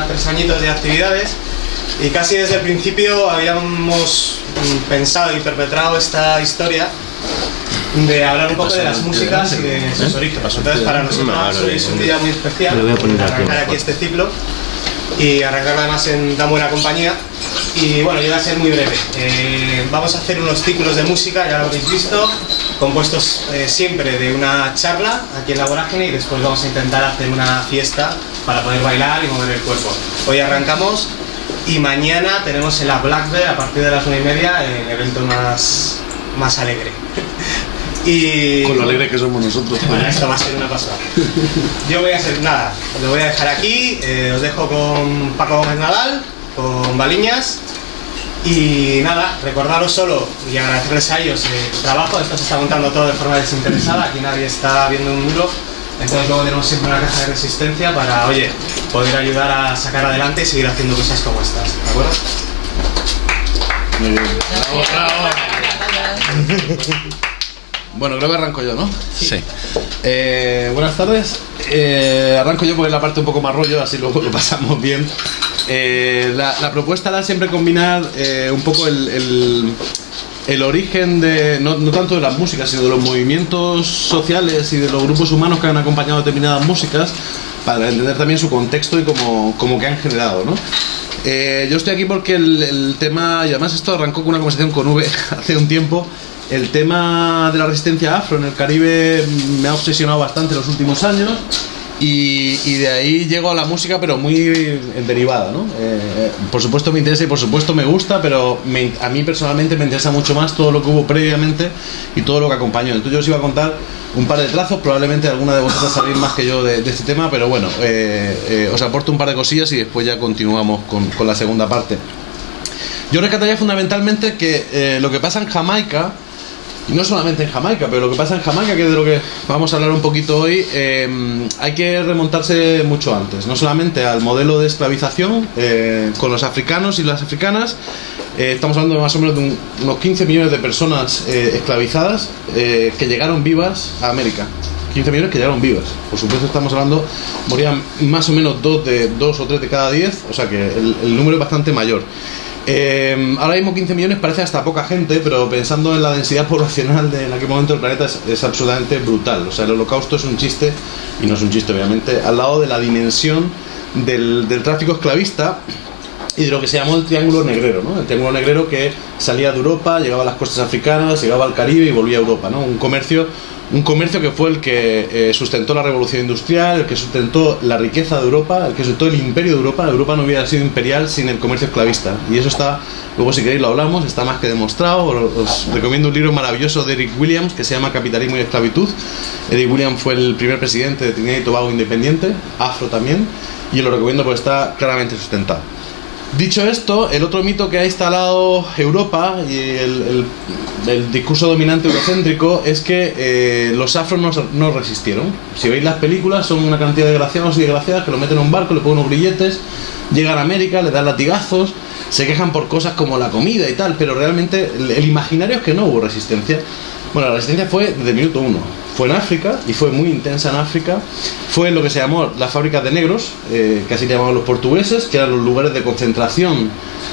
ya 3 añitos de actividades y casi desde el principio habíamos pensado y perpetrado esta historia de hablar un poco de las músicas y de sus orígenes. Entonces para nosotros hoy es un día muy especial arrancar aquí este ciclo y arrancarlo además en tan buena compañía. Y bueno, yo voy a ser muy breve. Vamos a hacer unos ciclos de música, ya lo habéis visto, compuestos siempre de una charla aquí en la Vorágine, y después vamos a intentar hacer una fiesta para poder bailar y mover el cuerpo. Hoy arrancamos y mañana tenemos en la Black Bear a partir de las 9:30 el evento más alegre. Y con lo alegre que somos nosotros. Bueno, esto va a ser una pasada. Yo voy a hacer nada, lo voy a dejar aquí, os dejo con Paco Gómez Nadal, con Baliñas, y nada, recordaros solo y agradecerles a ellos el trabajo. Esto se está montando todo de forma desinteresada, aquí nadie está viendo un duro, entonces luego tenemos siempre una caja de resistencia para, oye, poder ayudar a sacar adelante y seguir haciendo cosas como estas, ¿de acuerdo? Muy bien. Bravo, bravo. Bueno, creo que arranco yo, ¿no? Sí. Buenas tardes. Arranco yo porque es la parte un poco más rollo, así luego lo pasamos bien. La propuesta era siempre combinar un poco el origen de, no tanto de las músicas, sino de los movimientos sociales y de los grupos humanos que han acompañado determinadas músicas, para entender también su contexto y cómo que han generado, ¿no? Yo estoy aquí porque el tema, y además esto arrancó con una conversación con V hace un tiempo. El tema de la resistencia afro en el Caribe me ha obsesionado bastante en los últimos años, y de ahí llego a la música, pero muy derivada, ¿no? Por supuesto me interesa y por supuesto me gusta, pero a mí personalmente me interesa mucho más todo lo que hubo previamente y todo lo que acompañó. Entonces yo os iba a contar un par de trazos, probablemente alguna de vosotras sabéis más que yo de este tema, pero bueno, os aporto un par de cosillas y después ya continuamos con la segunda parte. Yo rescataría fundamentalmente que lo que pasa en Jamaica, y no solamente en Jamaica, pero lo que pasa en Jamaica, que es de lo que vamos a hablar un poquito hoy, hay que remontarse mucho antes, no solamente al modelo de esclavización con los africanos y las africanas. Estamos hablando de más o menos de unos 15 millones de personas esclavizadas que llegaron vivas a América. 15 millones que llegaron vivas. Por supuesto estamos hablando, morían más o menos 2 o 3 de cada 10, o sea que el número es bastante mayor. Ahora mismo 15 millones parece hasta poca gente, pero pensando en la densidad poblacional en aquel momento del planeta es absolutamente brutal. O sea, el holocausto es un chiste, y no es un chiste obviamente, al lado de la dimensión del tráfico esclavista y de lo que se llamó el Triángulo Negrero, ¿no? El Triángulo Negrero que salía de Europa, llegaba a las costas africanas, llegaba al Caribe y volvía a Europa, ¿no? Un comercio que fue el que sustentó la revolución industrial, el que sustentó la riqueza de Europa, el que sustentó el imperio de Europa. Europa no hubiera sido imperial sin el comercio esclavista, y eso está, luego si queréis lo hablamos, está más que demostrado. Os recomiendo un libro maravilloso de Eric Williams que se llama Capitalismo y Esclavitud. Eric Williams fue el primer presidente de Trinidad y Tobago independiente, afro también, y lo recomiendo porque está claramente sustentado. Dicho esto, el otro mito que ha instalado Europa y el discurso dominante eurocéntrico es que los afros no resistieron. Si veis las películas, son una cantidad de desgraciados y desgraciadas que lo meten en un barco, le ponen unos grilletes, llegan a América, le dan latigazos, se quejan por cosas como la comida y tal, pero realmente el imaginario es que no hubo resistencia. Bueno, la resistencia fue desde el minuto 1. Fue en África, y fue muy intensa en África. Fue en lo que se llamó las fábricas de negros, que así llamaban los portugueses, que eran los lugares de concentración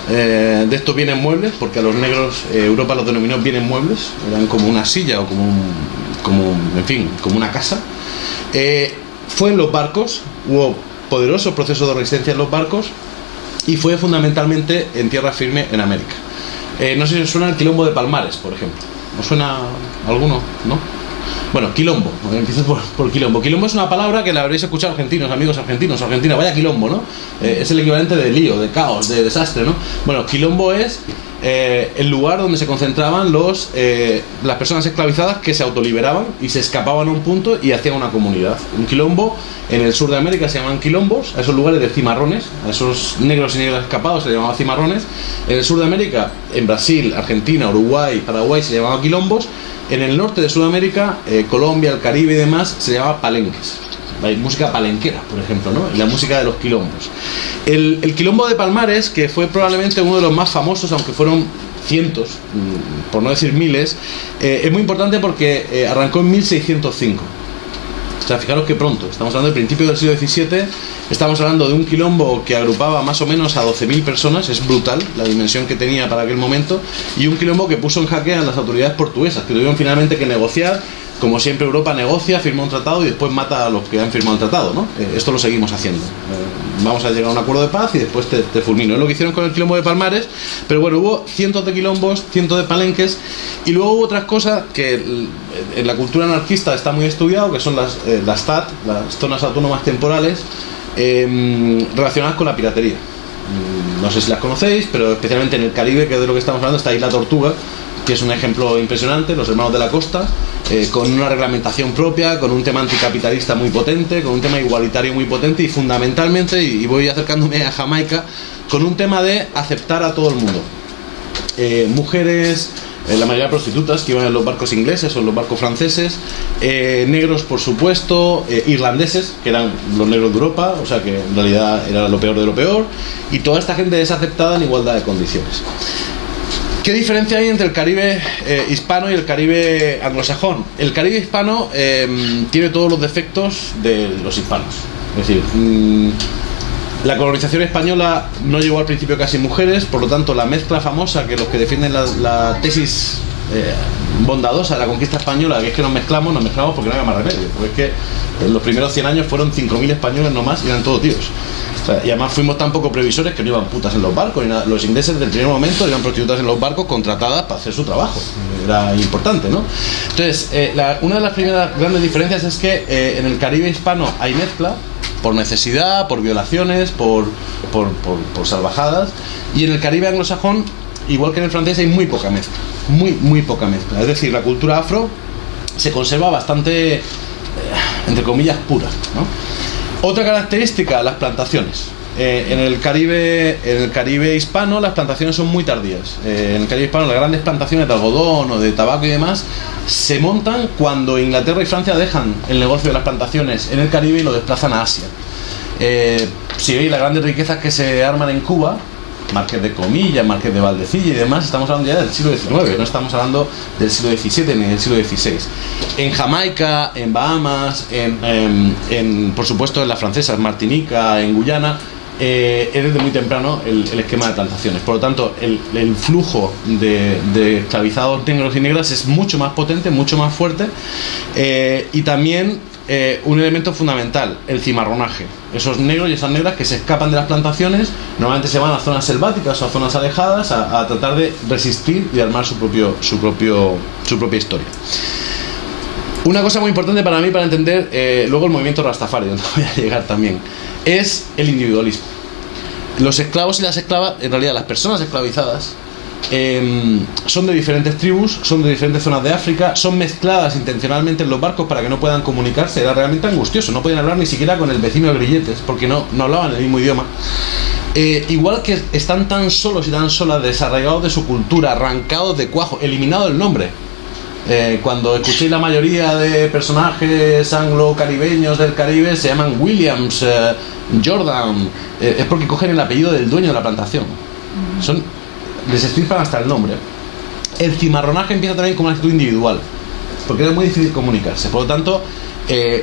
de estos bienes muebles, porque a los negros Europa los denominó bienes muebles, eran como una silla o como una casa. Fue en los barcos, hubo poderosos procesos de resistencia en los barcos, y fue fundamentalmente en tierra firme en América. No sé si os suena el quilombo de Palmares, por ejemplo. ¿Os suena alguno? ¿No? Bueno, quilombo, empiezo por quilombo. Quilombo es una palabra que la habréis escuchado argentinos, amigos argentinos, Argentina, vaya quilombo, ¿no? Es el equivalente de lío, de caos, de desastre, ¿no? Bueno, quilombo es el lugar donde se concentraban las personas esclavizadas que se autoliberaban y se escapaban a un punto y hacían una comunidad. Un quilombo en el sur de América se llaman quilombos, a esos lugares de cimarrones, a esos negros y negras escapados se les llamaba cimarrones. En el sur de América, en Brasil, Argentina, Uruguay, Paraguay se llamaban quilombos. En el norte de Sudamérica, Colombia, el Caribe y demás, se llamaba palenques. Hay música palenquera, por ejemplo, ¿no? La música de los quilombos. El quilombo de Palmares, que fue probablemente uno de los más famosos, aunque fueron cientos, por no decir miles, es muy importante porque arrancó en 1605. O sea, fijaros que pronto, estamos hablando del principio del siglo XVII, Estamos hablando de un quilombo que agrupaba más o menos a 12.000 personas, es brutal la dimensión que tenía para aquel momento, y un quilombo que puso en jaque a las autoridades portuguesas, que tuvieron finalmente que negociar. Como siempre, Europa negocia, firma un tratado y después mata a los que han firmado el tratado, ¿no? Esto lo seguimos haciendo. Vamos a llegar a un acuerdo de paz y después te fulmino. Es lo que hicieron con el quilombo de Palmares, pero bueno, hubo cientos de quilombos, cientos de palenques, y luego hubo otras cosas que en la cultura anarquista está muy estudiado, que son las ZAT, las zonas autónomas temporales, relacionadas con la piratería. No sé si las conocéis, pero especialmente en el Caribe, que es de lo que estamos hablando, está Isla Tortuga, que es un ejemplo impresionante, los hermanos de la costa, con una reglamentación propia, con un tema anticapitalista muy potente, con un tema igualitario muy potente y fundamentalmente, y voy acercándome a Jamaica, con un tema de aceptar a todo el mundo. Mujeres, la mayoría prostitutas que iban en los barcos ingleses o en los barcos franceses, negros por supuesto, irlandeses, que eran los negros de Europa, o sea que en realidad era lo peor de lo peor, y toda esta gente desaceptada en igualdad de condiciones. ¿Qué diferencia hay entre el Caribe hispano y el Caribe anglosajón? El Caribe hispano tiene todos los defectos de los hispanos. Es decir, la colonización española no llevó al principio casi mujeres, por lo tanto la mezcla famosa que los que defienden la tesis bondadosa de la conquista española, que es que nos mezclamos porque no había más remedio. Porque es que en los primeros 100 años fueron 5.000 españoles nomás y eran todos tíos. O sea, y además fuimos tan poco previsores que no iban putas en los barcos. Los ingleses desde el primer momento iban prostitutas en los barcos contratadas para hacer su trabajo. Era importante, ¿no? Entonces, una de las primeras grandes diferencias es que en el Caribe hispano hay mezcla por necesidad, por violaciones, por salvajadas. Y en el Caribe anglosajón, igual que en el francés, hay muy poca mezcla. Muy poca mezcla. Es decir, la cultura afro se conserva bastante, entre comillas, pura, ¿no? Otra característica, las plantaciones. En el Caribe hispano las plantaciones son muy tardías. En el Caribe hispano las grandes plantaciones de algodón o de tabaco y demás se montan cuando Inglaterra y Francia dejan el negocio de las plantaciones en el Caribe y lo desplazan a Asia. Si veis las grandes riquezas que se arman en Cuba, Marqués de Comillas, Marqués de Valdecilla y demás, estamos hablando ya del siglo XIX, no estamos hablando del siglo XVII ni del siglo XVI. En Jamaica, en Bahamas, por supuesto en las francesas, Martinica, en Guyana, es desde muy temprano el esquema de plantaciones. Por lo tanto, el flujo de esclavizados negros y negras es mucho más potente, mucho más fuerte, y también un elemento fundamental, el cimarronaje. Esos negros y esas negras que se escapan de las plantaciones normalmente se van a zonas selváticas o a zonas alejadas a tratar de resistir y armar su propia historia. Una cosa muy importante para mí para entender luego el movimiento Rastafari, donde voy a llegar también, es el individualismo. Los esclavos y las esclavas, en realidad las personas esclavizadas, son de diferentes tribus, son de diferentes zonas de África, son mezcladas intencionalmente en los barcos para que no puedan comunicarse. Era realmente angustioso, no podían hablar ni siquiera con el vecino de Grilletes porque no hablaban el mismo idioma. Igual que están tan solos y tan solas, desarraigados de su cultura, arrancados de cuajo, eliminado el nombre. Cuando escuchéis la mayoría de personajes anglo-caribeños del Caribe se llaman Williams, Jordan, es porque cogen el apellido del dueño de la plantación. Les estirpan hasta el nombre. El cimarronaje empieza también con una actitud individual, porque era muy difícil comunicarse. Por lo tanto,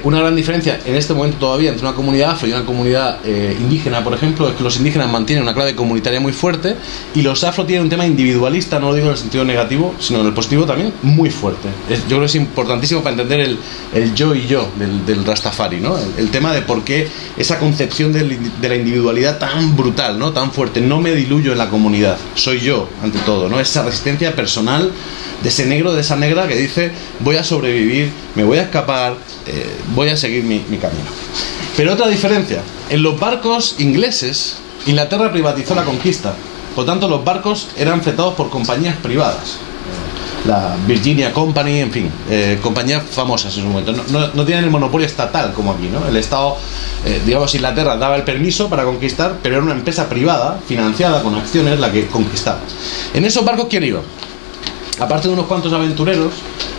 una gran diferencia en este momento todavía entre una comunidad afro y una comunidad indígena, por ejemplo, es que los indígenas mantienen una clave comunitaria muy fuerte y los afro tienen un tema individualista, no lo digo en el sentido negativo, sino en el positivo también, muy fuerte. Yo creo que es importantísimo para entender el yo y yo del Rastafari, ¿no? El tema de por qué esa concepción de la individualidad tan brutal, ¿no? Tan fuerte. No me diluyo en la comunidad, soy yo ante todo, ¿no? Esa resistencia personal de ese negro, de esa negra que dice voy a sobrevivir, me voy a escapar, voy a seguir mi camino. Pero otra diferencia, en los barcos ingleses Inglaterra privatizó la conquista, por lo tanto los barcos eran fletados por compañías privadas, la Virginia Company, en fin, compañías famosas en su momento. No tienen el monopolio estatal como aquí, ¿no? El Estado, digamos, Inglaterra daba el permiso para conquistar, pero era una empresa privada financiada con acciones la que conquistaba. En esos barcos, ¿quién iba? Aparte de unos cuantos aventureros,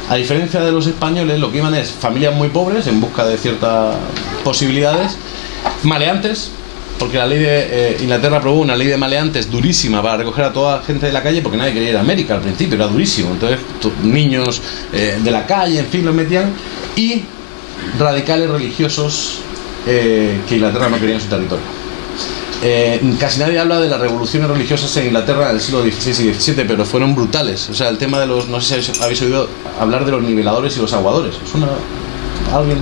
a diferencia de los españoles, lo que iban es familias muy pobres en busca de ciertas posibilidades, maleantes, porque la ley de Inglaterra aprobó una ley de maleantes durísima para recoger a toda la gente de la calle, porque nadie quería ir a América al principio, era durísimo. Entonces niños de la calle, en fin, los metían, y radicales religiosos que Inglaterra no quería en su territorio. Casi nadie habla de las revoluciones religiosas en Inglaterra en el siglo XVI y XVII, pero fueron brutales. O sea, el tema de los... No sé si habéis oído hablar de los niveladores y los aguadores. ¿Alguien?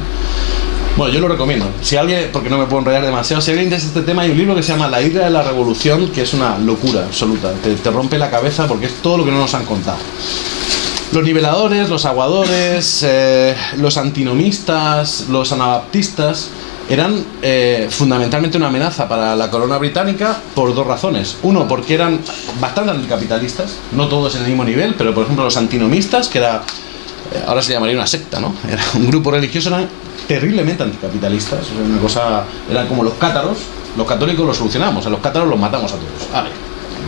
Bueno, yo lo recomiendo. Si alguien, porque no me puedo enrollar demasiado, si alguien interesa este tema, hay un libro que se llama La Isla de la Revolución, que es una locura absoluta. Te rompe la cabeza porque es todo lo que no nos han contado. Los niveladores, los aguadores, los antinomistas, los anabaptistas eran fundamentalmente una amenaza para la corona británica por dos razones. Uno, porque eran bastante anticapitalistas, no todos en el mismo nivel, pero por ejemplo los antinomistas, que era, ahora se llamaría una secta, ¿no? Era un grupo religioso, eran terriblemente anticapitalistas. Una cosa, eran como los cátaros. Los católicos los solucionamos, a los cátaros los matamos a todos. Vale,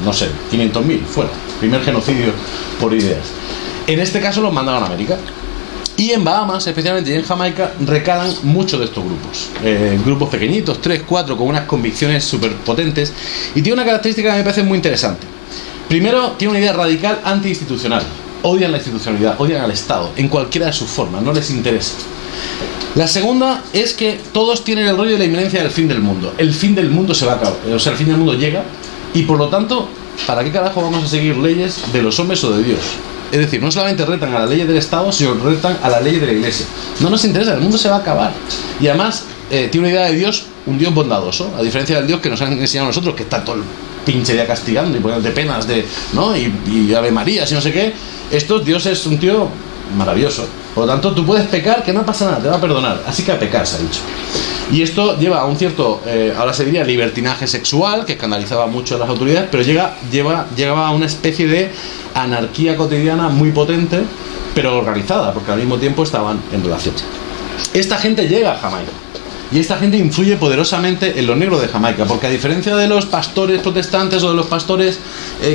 no sé, 500.000, fuera. Primer genocidio por ideas. En este caso los mandaron a América. Y en Bahamas, especialmente, y en Jamaica, recalan muchos de estos grupos. Grupos pequeñitos, 3, 4, con unas convicciones súper potentes. Y tiene una característica que me parece muy interesante. Primero, tiene una idea radical anti-institucional. Odian la institucionalidad, odian al Estado, en cualquiera de sus formas, no les interesa. La segunda es que todos tienen el rollo de la inminencia del fin del mundo. El fin del mundo se va a acabar, o sea, el fin del mundo llega, y por lo tanto, ¿para qué carajo vamos a seguir leyes de los hombres o de Dios? Es decir, no solamente retan a la ley del Estado, sino retan a la ley de la Iglesia. No nos interesa, el mundo se va a acabar. Y además, tiene una idea de Dios, un Dios bondadoso, a diferencia del Dios que nos han enseñado a nosotros, que está todo el pinche día castigando y poniéndote penas de, ¿no? Y Ave María, y no sé qué. Dios es un tío maravilloso. Por lo tanto, tú puedes pecar, que no pasa nada, te va a perdonar. Así que a pecar, se ha dicho. Y esto lleva a un cierto, ahora se diría, libertinaje sexual, que escandalizaba mucho a las autoridades, pero llegaba a una especie de anarquía cotidiana muy potente, pero organizada, porque al mismo tiempo estaban en relación. Esta gente llega a Jamaica. Y esta gente influye poderosamente en los negros de Jamaica, porque a diferencia de los pastores protestantes o de los pastores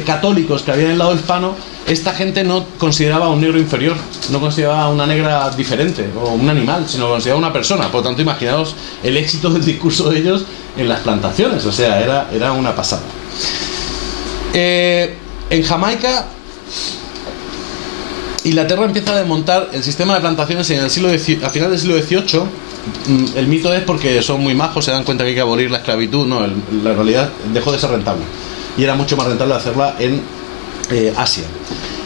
católicos que había en el lado hispano, esta gente no consideraba a un negro inferior, no consideraba a una negra diferente o un animal, sino consideraba a una persona. Por lo tanto, imaginaos el éxito del discurso de ellos en las plantaciones, o sea, era una pasada. En Jamaica, Inglaterra empieza a desmontar el sistema de plantaciones a final del siglo XVIII. El mito es porque son muy majos, se dan cuenta que hay que abolir la esclavitud. No, la realidad dejó de ser rentable y era mucho más rentable hacerla en Asia.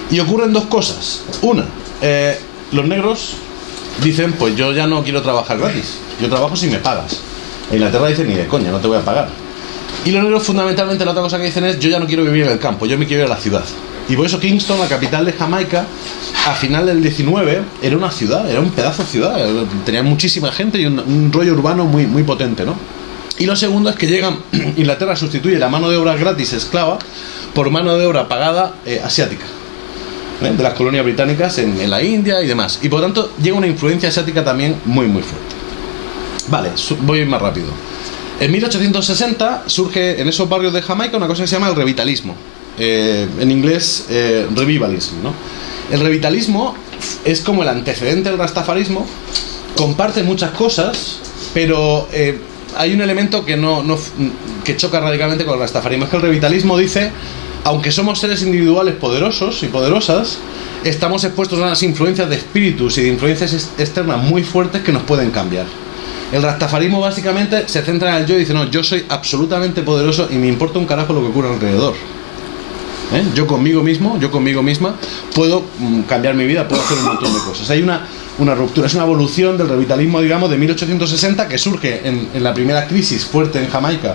Y ocurren dos cosas. Una, los negros dicen, pues yo ya no quiero trabajar gratis, yo trabajo si me pagas. En Inglaterra dicen, ni de coña, no te voy a pagar. Y los negros fundamentalmente la otra cosa que dicen es, yo ya no quiero vivir en el campo, yo me quiero ir a la ciudad. Y por eso Kingston, la capital de Jamaica, a final del 19 era una ciudad, era un pedazo de ciudad, tenía muchísima gente y un rollo urbano muy, muy potente, ¿no? Y lo segundo es que Inglaterra sustituye la mano de obra gratis esclava por mano de obra pagada asiática, de las colonias británicas en la India y demás. Y por lo tanto llega una influencia asiática también muy, muy fuerte. Vale, voy a ir más rápido. En 1860 surge en esos barrios de Jamaica una cosa que se llama el revitalismo. En inglés, revivalism, ¿no? El revitalismo es como el antecedente del rastafarismo, comparte muchas cosas, pero hay un elemento que choca radicalmente con el rastafarismo. Es que el revitalismo dice, aunque somos seres individuales poderosos y poderosas, estamos expuestos a unas influencias de espíritus y de influencias externas muy fuertes que nos pueden cambiar. El rastafarismo básicamente se centra en el yo y dice, no, yo soy absolutamente poderoso y me importa un carajo lo que ocurre alrededor. Yo conmigo mismo, yo conmigo misma puedo cambiar mi vida, puedo hacer un montón de cosas. Hay una ruptura, es una evolución del revitalismo, digamos, de 1860 que surge en la primera crisis fuerte en Jamaica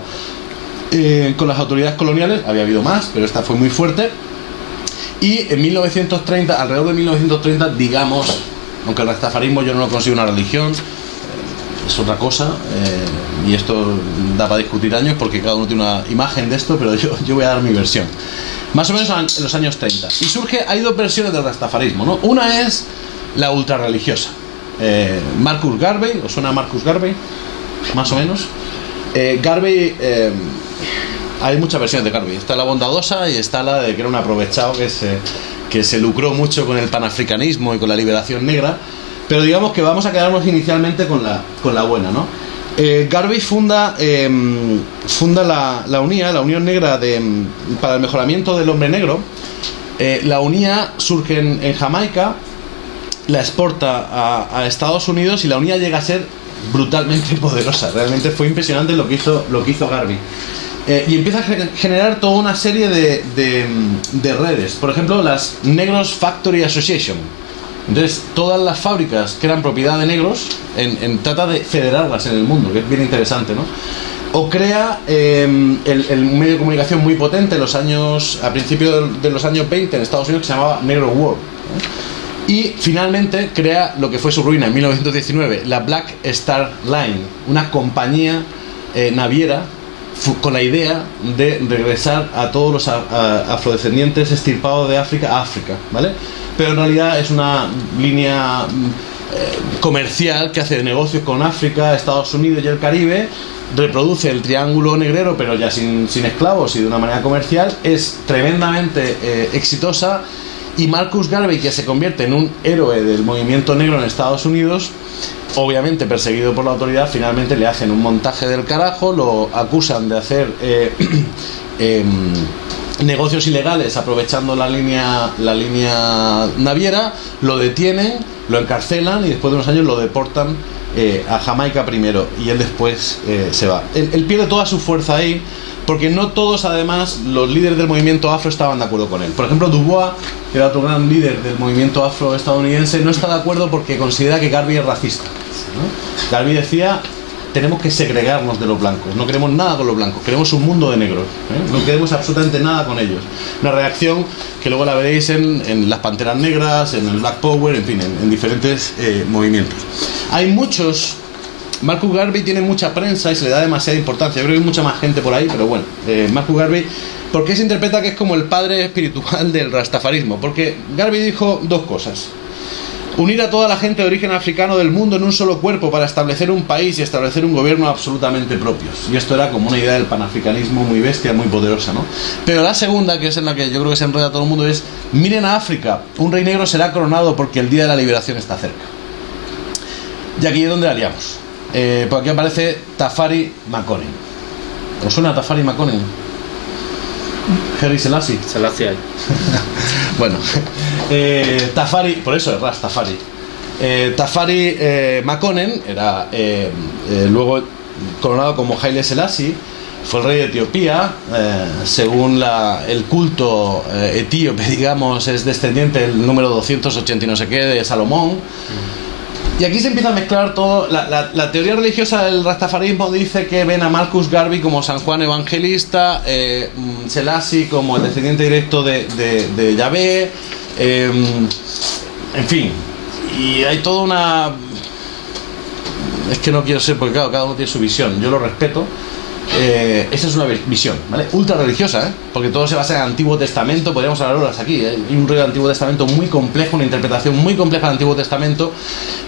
con las autoridades coloniales. Había habido más, pero esta fue muy fuerte. Y en 1930, alrededor de 1930, digamos, aunque el rastafarismo yo no lo considero una religión, es otra cosa, y esto da para discutir años porque cada uno tiene una imagen de esto, pero yo voy a dar mi versión. Más o menos en los años 30. Y hay dos versiones del rastafarismo, ¿no? Una es la ultrarreligiosa. Marcus Garvey, ¿os suena Marcus Garvey? Más o menos. Garvey, hay muchas versiones de Garvey. Está la bondadosa y está la de que era un aprovechado que se lucró mucho con el panafricanismo y con la liberación negra. Pero digamos que vamos a quedarnos inicialmente con la buena, ¿no? Garvey funda la UNIA, la Unión Negra para el Mejoramiento del Hombre Negro. La UNIA surge en Jamaica, la exporta a Estados Unidos y la UNIA llega a ser brutalmente poderosa. Realmente fue impresionante lo que hizo Garvey. Y empieza a generar toda una serie de redes. Por ejemplo, las Negros Factory Association. Entonces, todas las fábricas que eran propiedad de negros, trata de federarlas en el mundo, que es bien interesante, ¿no? O crea el medio de comunicación muy potente a principios de los años 20 en Estados Unidos, que se llamaba Negro World, ¿no? Y finalmente crea lo que fue su ruina en 1919, la Black Star Line, una compañía naviera con la idea de regresar a todos los afrodescendientes extirpados de África a África, ¿vale? Pero en realidad es una línea comercial que hace negocios con África, Estados Unidos y el Caribe, reproduce el triángulo negrero pero ya sin esclavos y de una manera comercial, es tremendamente exitosa, y Marcus Garvey, que se convierte en un héroe del movimiento negro en Estados Unidos, obviamente perseguido por la autoridad, finalmente le hacen un montaje del carajo, lo acusan de hacer negocios ilegales aprovechando la línea naviera, lo detienen, lo encarcelan y después de unos años lo deportan a Jamaica primero, y él después se va. Él pierde toda su fuerza ahí, porque no todos, además, los líderes del movimiento afro estaban de acuerdo con él. Por ejemplo, Dubois, que era otro gran líder del movimiento afroestadounidense, no está de acuerdo porque considera que Garvey es racista, ¿no? Garvey decía: tenemos que segregarnos de los blancos, no queremos nada con los blancos, queremos un mundo de negros, no queremos absolutamente nada con ellos. Una reacción que luego la veréis en las Panteras Negras, en el Black Power, en fin, en diferentes movimientos. Hay muchos. Marcus Garvey tiene mucha prensa y se le da demasiada importancia. Yo creo que hay mucha más gente por ahí, pero bueno, Marcus Garvey, ¿por qué se interpreta que es como el padre espiritual del rastafarismo? Porque Garvey dijo dos cosas: unir a toda la gente de origen africano del mundo en un solo cuerpo para establecer un país y establecer un gobierno absolutamente propios. Y esto era como una idea del panafricanismo muy bestia, muy poderosa, ¿no? Pero la segunda, que es en la que yo creo que se enreda todo el mundo, es: miren a África, un rey negro será coronado porque el día de la liberación está cerca. Y aquí es donde la liamos. Por aquí aparece Tafari Makonnen. ¿Os suena Tafari Makonnen? Haile Selassie. Selassie hay. Bueno, Tafari, por eso es Rastafari. Tafari Makonnen era luego coronado como Haile Selassie, fue el rey de Etiopía. Según el culto etíope, digamos, es descendiente del número 280 y no sé qué de Salomón. Y aquí se empieza a mezclar todo. La teoría religiosa del rastafarismo dice que ven a Marcus Garvey como San Juan Evangelista, Selassie como el descendiente directo de Yahvé, en fin. Y hay toda una... Es que no quiero ser, porque claro, cada uno tiene su visión. Yo lo respeto. Esa es una visión, ¿vale? Ultra religiosa, porque todo se basa en el Antiguo Testamento. Podríamos hablar horas aquí, Hay un rollo del Antiguo Testamento muy complejo, una interpretación muy compleja del Antiguo Testamento.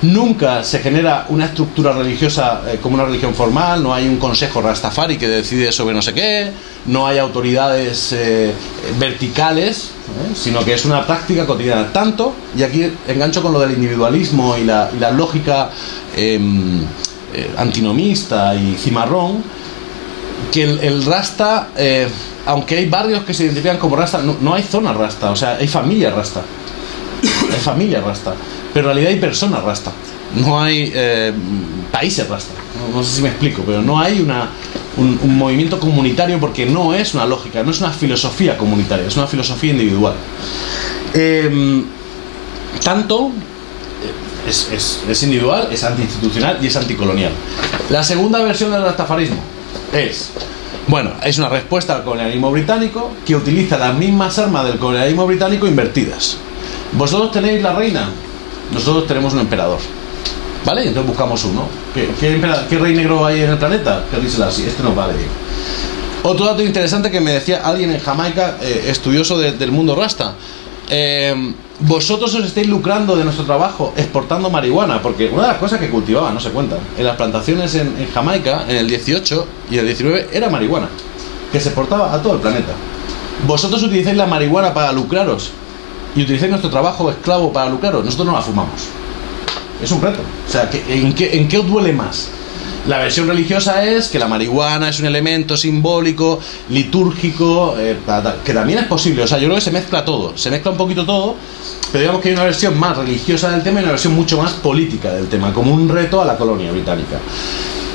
Nunca se genera una estructura religiosa como una religión formal. No hay un consejo Rastafari que decide sobre no sé qué. No hay autoridades verticales, sino que es una práctica cotidiana. Tanto, y aquí engancho con lo del individualismo y la lógica antinomista y cimarrón, que el rasta, aunque hay barrios que se identifican como rasta, no hay zona rasta, o sea, hay familia rasta. Hay familia rasta, pero en realidad hay personas rasta. No hay países rasta. No sé si me explico, pero no hay un movimiento comunitario, porque no es una lógica, no es una filosofía comunitaria, es una filosofía individual. Tanto es individual, es antiinstitucional y es anticolonial. La segunda versión del rastafarismo es una respuesta al colonialismo británico, que utiliza las mismas armas del colonialismo británico invertidas. Vosotros tenéis la reina, nosotros tenemos un emperador, ¿vale? Entonces buscamos uno. ¿Qué rey negro hay en el planeta? Que dice así, este nos vale. Otro dato interesante que me decía alguien en Jamaica, estudioso del mundo rasta: vosotros os estáis lucrando de nuestro trabajo exportando marihuana, porque una de las cosas que cultivaban, no se cuentan, en las plantaciones en Jamaica en el 18 y el 19 era marihuana, que se exportaba a todo el planeta. Vosotros utilizáis la marihuana para lucraros y utilizáis nuestro trabajo esclavo para lucraros. Nosotros no la fumamos. Es un reto. O sea, ¿en qué os duele más? La versión religiosa es que la marihuana es un elemento simbólico, litúrgico, que también es posible. O sea, yo creo que se mezcla todo. Se mezcla un poquito todo. pero digamos que hay una versión más religiosa del tema y una versión mucho más política del tema, como un reto a la colonia británica.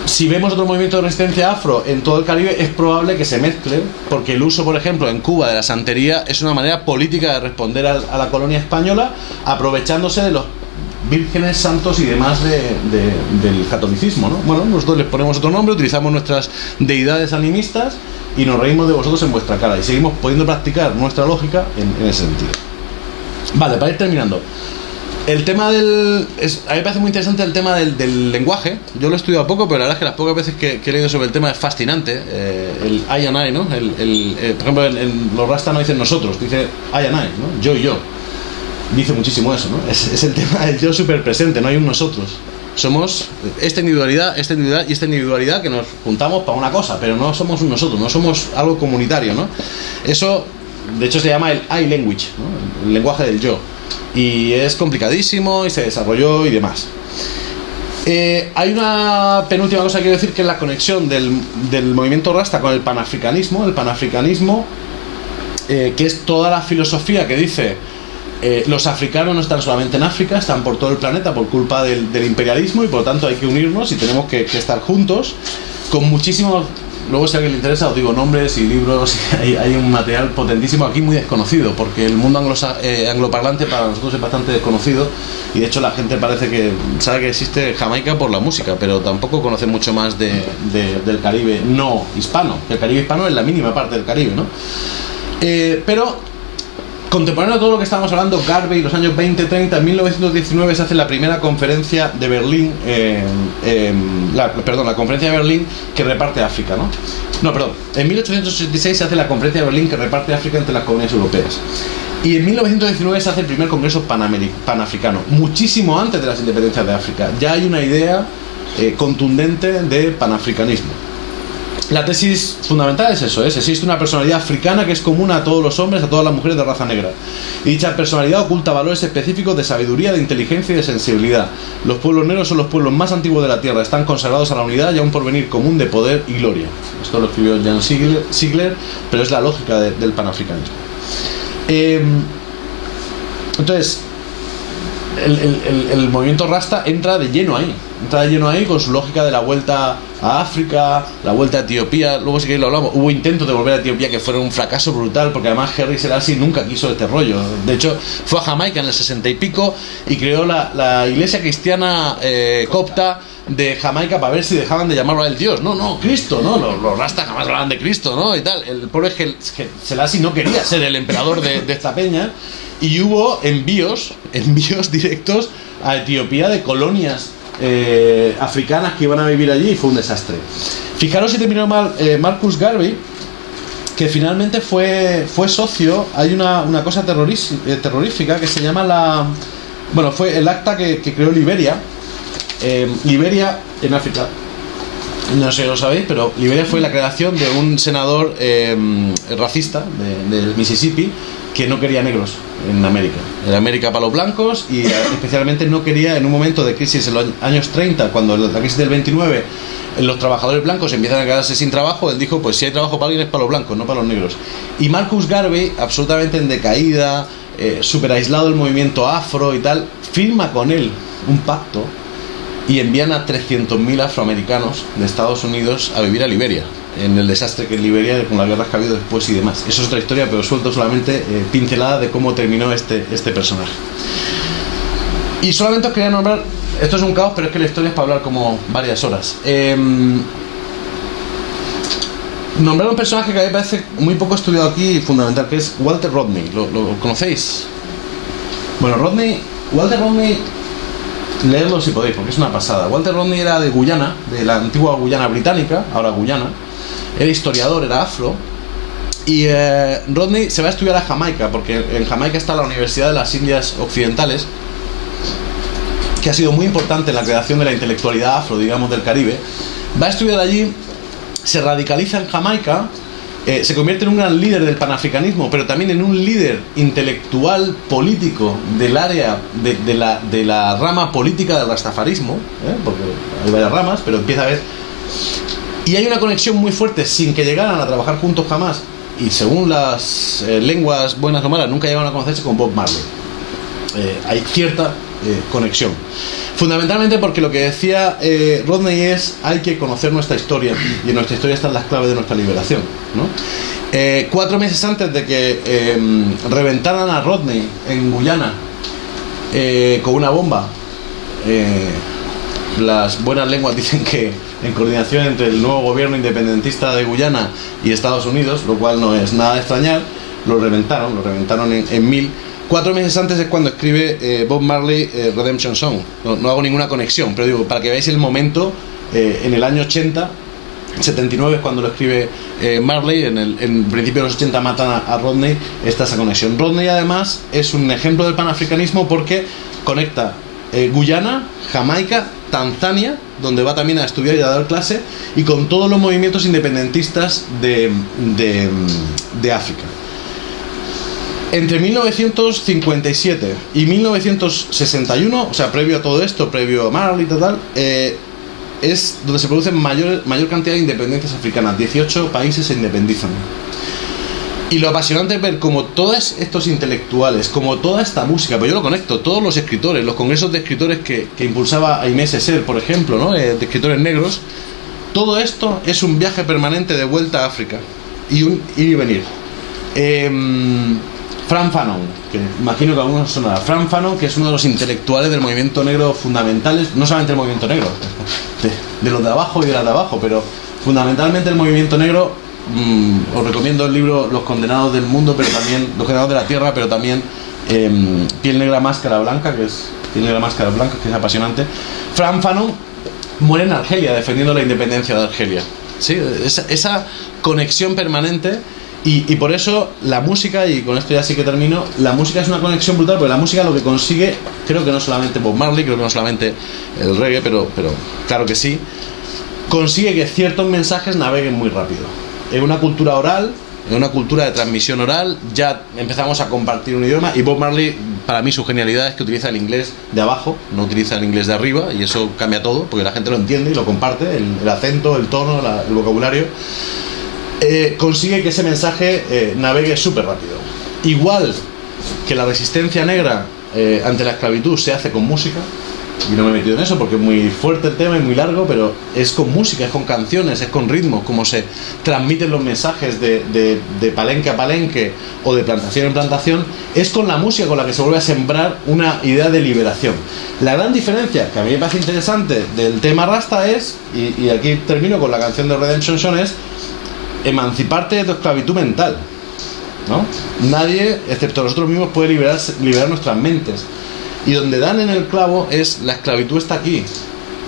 Si vemos otro movimiento de resistencia afro en todo el Caribe, es probable que se mezclen, porque el uso, por ejemplo, en Cuba de la santería es una manera política de responder a la colonia española, aprovechándose de los vírgenes, santos y demás del catolicismo, ¿no? Bueno, nosotros les ponemos otro nombre, utilizamos nuestras deidades animistas y nos reímos de vosotros en vuestra cara y seguimos pudiendo practicar nuestra lógica en ese sentido. Vale, para ir terminando, el tema a mí me parece muy interesante el tema del lenguaje. Yo lo he estudiado poco, pero la verdad es que las pocas veces que he leído sobre el tema es fascinante. El I and I, ¿no? Por ejemplo, en los Rasta no dicen nosotros, dice I and I, ¿no? Yo y yo. Dice muchísimo eso, ¿no? Es el tema del yo súper presente, no hay un nosotros. Somos esta individualidad y esta individualidad que nos juntamos para una cosa, pero no somos un nosotros, no somos algo comunitario, ¿no? Eso, de hecho, se llama el I language, ¿no? El lenguaje del yo. Y es complicadísimo y se desarrolló y demás. Hay una penúltima cosa que quiero decir, que es la conexión del movimiento Rasta con el panafricanismo. El panafricanismo, que es toda la filosofía que dice los africanos no están solamente en África, están por todo el planeta por culpa del imperialismo y por lo tanto hay que unirnos y tenemos que estar juntos con muchísimos. Luego, si a alguien le interesa, os digo nombres y libros. Hay un material potentísimo aquí muy desconocido, porque el mundo angloparlante para nosotros es bastante desconocido y de hecho la gente parece que sabe que existe Jamaica por la música, pero tampoco conoce mucho más del Caribe no hispano. El Caribe hispano es la mínima parte del Caribe, ¿no? Pero contemporáneo a todo lo que estábamos hablando, Garvey, los años 20-30, en 1919 se hace la primera conferencia de Berlín, la conferencia de Berlín que reparte África, ¿no? No, perdón, en 1886 se hace la conferencia de Berlín que reparte África entre las colonias europeas. Y en 1919 se hace el primer congreso panafricano, muchísimo antes de las independencias de África. Ya hay una idea contundente de panafricanismo. La tesis fundamental es eso, existe una personalidad africana que es común a todos los hombres, a todas las mujeres de raza negra. Y dicha personalidad oculta valores específicos de sabiduría, de inteligencia y de sensibilidad. Los pueblos negros son los pueblos más antiguos de la Tierra, están consagrados a la unidad y a un porvenir común de poder y gloria. Esto lo escribió Jan Ziegler, pero es la lógica del panafricanismo. Entonces, el movimiento Rasta entra de lleno ahí con su lógica de la vuelta a África, la vuelta a Etiopía. Luego, si queréis, lo hablamos. Hubo intentos de volver a Etiopía que fueron un fracaso brutal, porque además Haile Selassie nunca quiso este rollo. De hecho, fue a Jamaica en el 60 y pico y creó la iglesia cristiana copta de Jamaica para ver si dejaban de llamarlo a él Dios. No, Cristo, no, los Rastas jamás hablaban de Cristo, ¿no? Y tal. El pobre Selassie no quería ser el emperador de esta peña. Y hubo envíos directos a Etiopía de colonias africanas que iban a vivir allí y fue un desastre. Fijaros si terminó mal Marcus Garvey, que finalmente fue socio. Hay una cosa terrorífica que se llama fue el acta que creó Liberia. Liberia en África, no sé si lo sabéis, pero Liberia fue la creación de un senador racista del Mississippi que no quería negros en América. Era América para los blancos y especialmente no quería, en un momento de crisis en los años 30, cuando la crisis del 29, los trabajadores blancos empiezan a quedarse sin trabajo. Él dijo, pues si hay trabajo para alguien es para los blancos, no para los negros. Y Marcus Garvey, absolutamente en decaída, súper aislado del movimiento afro y tal, firma con él un pacto y envían a 300.000 afroamericanos de Estados Unidos a vivir a Liberia, en el desastre que es Liberia, con las guerras que ha habido después y demás. Eso es otra historia, pero suelto solamente pincelada de cómo terminó este personaje. Y solamente os quería nombrar, esto es un caos, pero es que la historia es para hablar como varias horas. Nombrar un personaje que a mí me parece muy poco estudiado aquí y fundamental, que es Walter Rodney. ¿Lo conocéis? Bueno, Walter Rodney, leedlo si podéis, porque es una pasada. Walter Rodney era de Guyana, de la antigua Guyana británica, ahora Guyana. Era historiador, era afro. Y Rodney se va a estudiar a Jamaica, porque en Jamaica está la Universidad de las Indias Occidentales, que ha sido muy importante en la creación de la intelectualidad afro, digamos, del Caribe. Va a estudiar allí, se radicaliza en Jamaica, se convierte en un gran líder del panafricanismo, pero también en un líder intelectual político del área de la rama política del rastafarismo, porque hay varias ramas, pero empieza a haber. Y hay una conexión muy fuerte, sin que llegaran a trabajar juntos jamás, y según las lenguas buenas o malas, nunca llegaron a conocerse, con Bob Marley. hay cierta conexión. Fundamentalmente porque lo que decía Rodney es: hay que conocer nuestra historia, y en nuestra historia están las claves de nuestra liberación, ¿no? 4 meses antes de que reventaran a Rodney en Guyana con una bomba, las buenas lenguas dicen que en coordinación entre el nuevo gobierno independentista de Guyana y Estados Unidos, lo cual no es nada de extrañar, lo reventaron en 1000. 4 meses antes es cuando escribe Bob Marley Redemption Song. No hago ninguna conexión, pero digo, para que veáis el momento, en el año 80, 79 es cuando lo escribe Marley, en principio de los 80 matan a Rodney, está esa conexión. Rodney además es un ejemplo del panafricanismo porque conecta Guyana, Jamaica, Tanzania, donde va también a estudiar y a dar clase, y con todos los movimientos independentistas de África. Entre 1957 y 1961, o sea, previo a todo esto, previo a Marley y tal, es donde se producen mayor cantidad de independencias africanas. 18 países se independizan. Y lo apasionante es ver como todos estos intelectuales, como toda esta música, pues yo lo conecto, todos los escritores, los congresos de escritores que impulsaba Aimé Césaire, por ejemplo, ¿no? De escritores negros, todo esto es un viaje permanente de vuelta a África y un ir y venir. Frantz Fanon, que imagino que a algunos sonará. Frantz Fanon, que es uno de los intelectuales del movimiento negro fundamentales, no solamente el movimiento negro, de los de abajo y de las de abajo, pero fundamentalmente el movimiento negro. Os recomiendo el libro Los Condenados del Mundo, pero también Los Condenados de la Tierra, pero también Piel Negra Máscara Blanca, que es apasionante. Frantz Fanon muere en Argelia defendiendo la independencia de Argelia, ¿sí? Esa conexión permanente. Y por eso la música, y con esto ya sí que termino, la música es una conexión brutal, porque la música lo que consigue, creo que no solamente Bob Marley, creo que no solamente el reggae, pero claro que sí, consigue que ciertos mensajes naveguen muy rápido. En una cultura oral, en una cultura de transmisión oral, ya empezamos a compartir un idioma, y Bob Marley, para mí su genialidad es que utiliza el inglés de abajo, no utiliza el inglés de arriba, y eso cambia todo, porque la gente lo entiende y lo comparte, el acento, el tono, el vocabulario. Consigue que ese mensaje navegue súper rápido. Igual que la resistencia negra ante la esclavitud se hace con música, y no me he metido en eso porque es muy fuerte el tema y muy largo, pero es con música, es con canciones, es con ritmos, como se transmiten los mensajes de palenque a palenque o de plantación en plantación, es con la música con la que se vuelve a sembrar una idea de liberación. La gran diferencia, que a mí me parece interesante, del tema Rasta es, y aquí termino con la canción de Redemption Song, es emanciparte de tu esclavitud mental, ¿no? Nadie, excepto nosotros mismos, puede liberar nuestras mentes. Y donde dan en el clavo es: la esclavitud está aquí.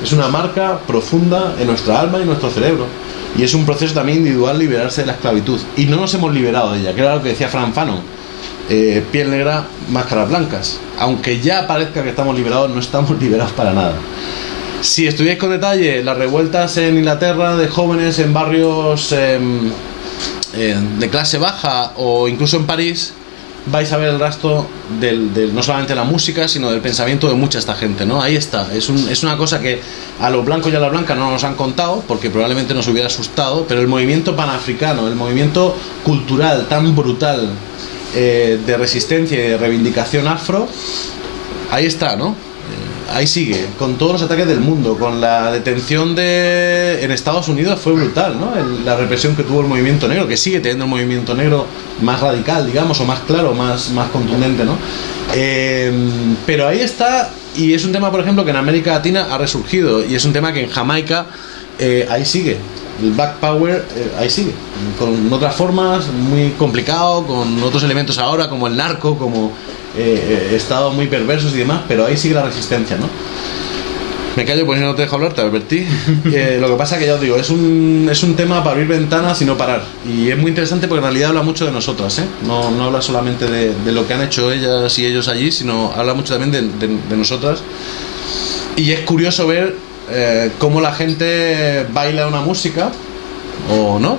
Es una marca profunda en nuestra alma y en nuestro cerebro. Y es un proceso también individual liberarse de la esclavitud. Y no nos hemos liberado de ella, que era lo que decía Frantz Fanon. Piel negra, máscaras blancas. Aunque ya parezca que estamos liberados, no estamos liberados para nada. Si estudiáis con detalle las revueltas en Inglaterra de jóvenes en barrios de clase baja, o incluso en París, vais a ver el rastro no solamente de la música, sino del pensamiento de mucha esta gente, ¿no? Ahí está. Es una cosa que a los blancos y a la blanca no nos han contado, porque probablemente nos hubiera asustado, pero el movimiento panafricano, el movimiento cultural tan brutal de resistencia y de reivindicación afro, ahí está, ¿no? Ahí sigue, con todos los ataques del mundo, con la detención en Estados Unidos fue brutal, ¿no? La represión que tuvo el movimiento negro, que sigue teniendo el movimiento negro más radical, digamos, o más claro, más contundente, ¿no? Pero ahí está, y es un tema, por ejemplo, que en América Latina ha resurgido, y es un tema que en Jamaica ahí sigue. El Black Power ahí sigue, con otras formas, muy complicado, con otros elementos ahora, como el narco, como estados muy perversos y demás, pero ahí sigue la resistencia, ¿no? Me callo pues no te dejo hablar, te advertí. Lo que pasa que ya os digo, es un tema para abrir ventanas y no parar. Y es muy interesante porque en realidad habla mucho de nosotras, ¿eh? No habla solamente de lo que han hecho ellas y ellos allí, sino habla mucho también de nosotras. Y es curioso ver cómo la gente baila una música, o no,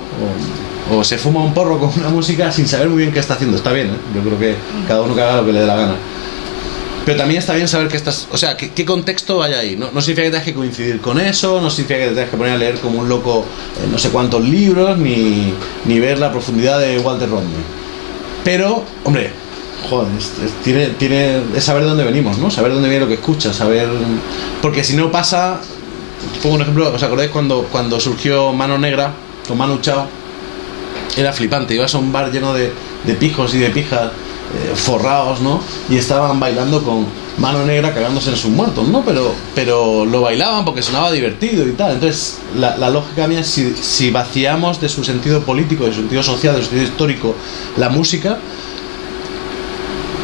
o se fuma un porro con una música sin saber muy bien qué está haciendo. Está bien, ¿eh? Yo creo que cada uno que haga lo que le dé la gana. Pero también está bien saber qué contexto hay ahí. No significa que tengas que coincidir con eso, no significa que te tengas que poner a leer como un loco no sé cuántos libros, ni ver la profundidad de Walter Rodney. Pero, hombre, joder, es saber de dónde venimos, ¿no? Saber dónde viene lo que escuchas, saber... Porque si no pasa... Pongo un ejemplo, ¿os acordáis cuando surgió Mano Negra con Manu Chao? Era flipante, ibas a un bar lleno de pijos y de pijas forrados, ¿no? Y estaban bailando con Mano Negra cagándose en sus muertos, ¿no? Pero lo bailaban porque sonaba divertido y tal. Entonces, la lógica mía es si vaciamos de su sentido político, de su sentido social, de su sentido histórico, la música,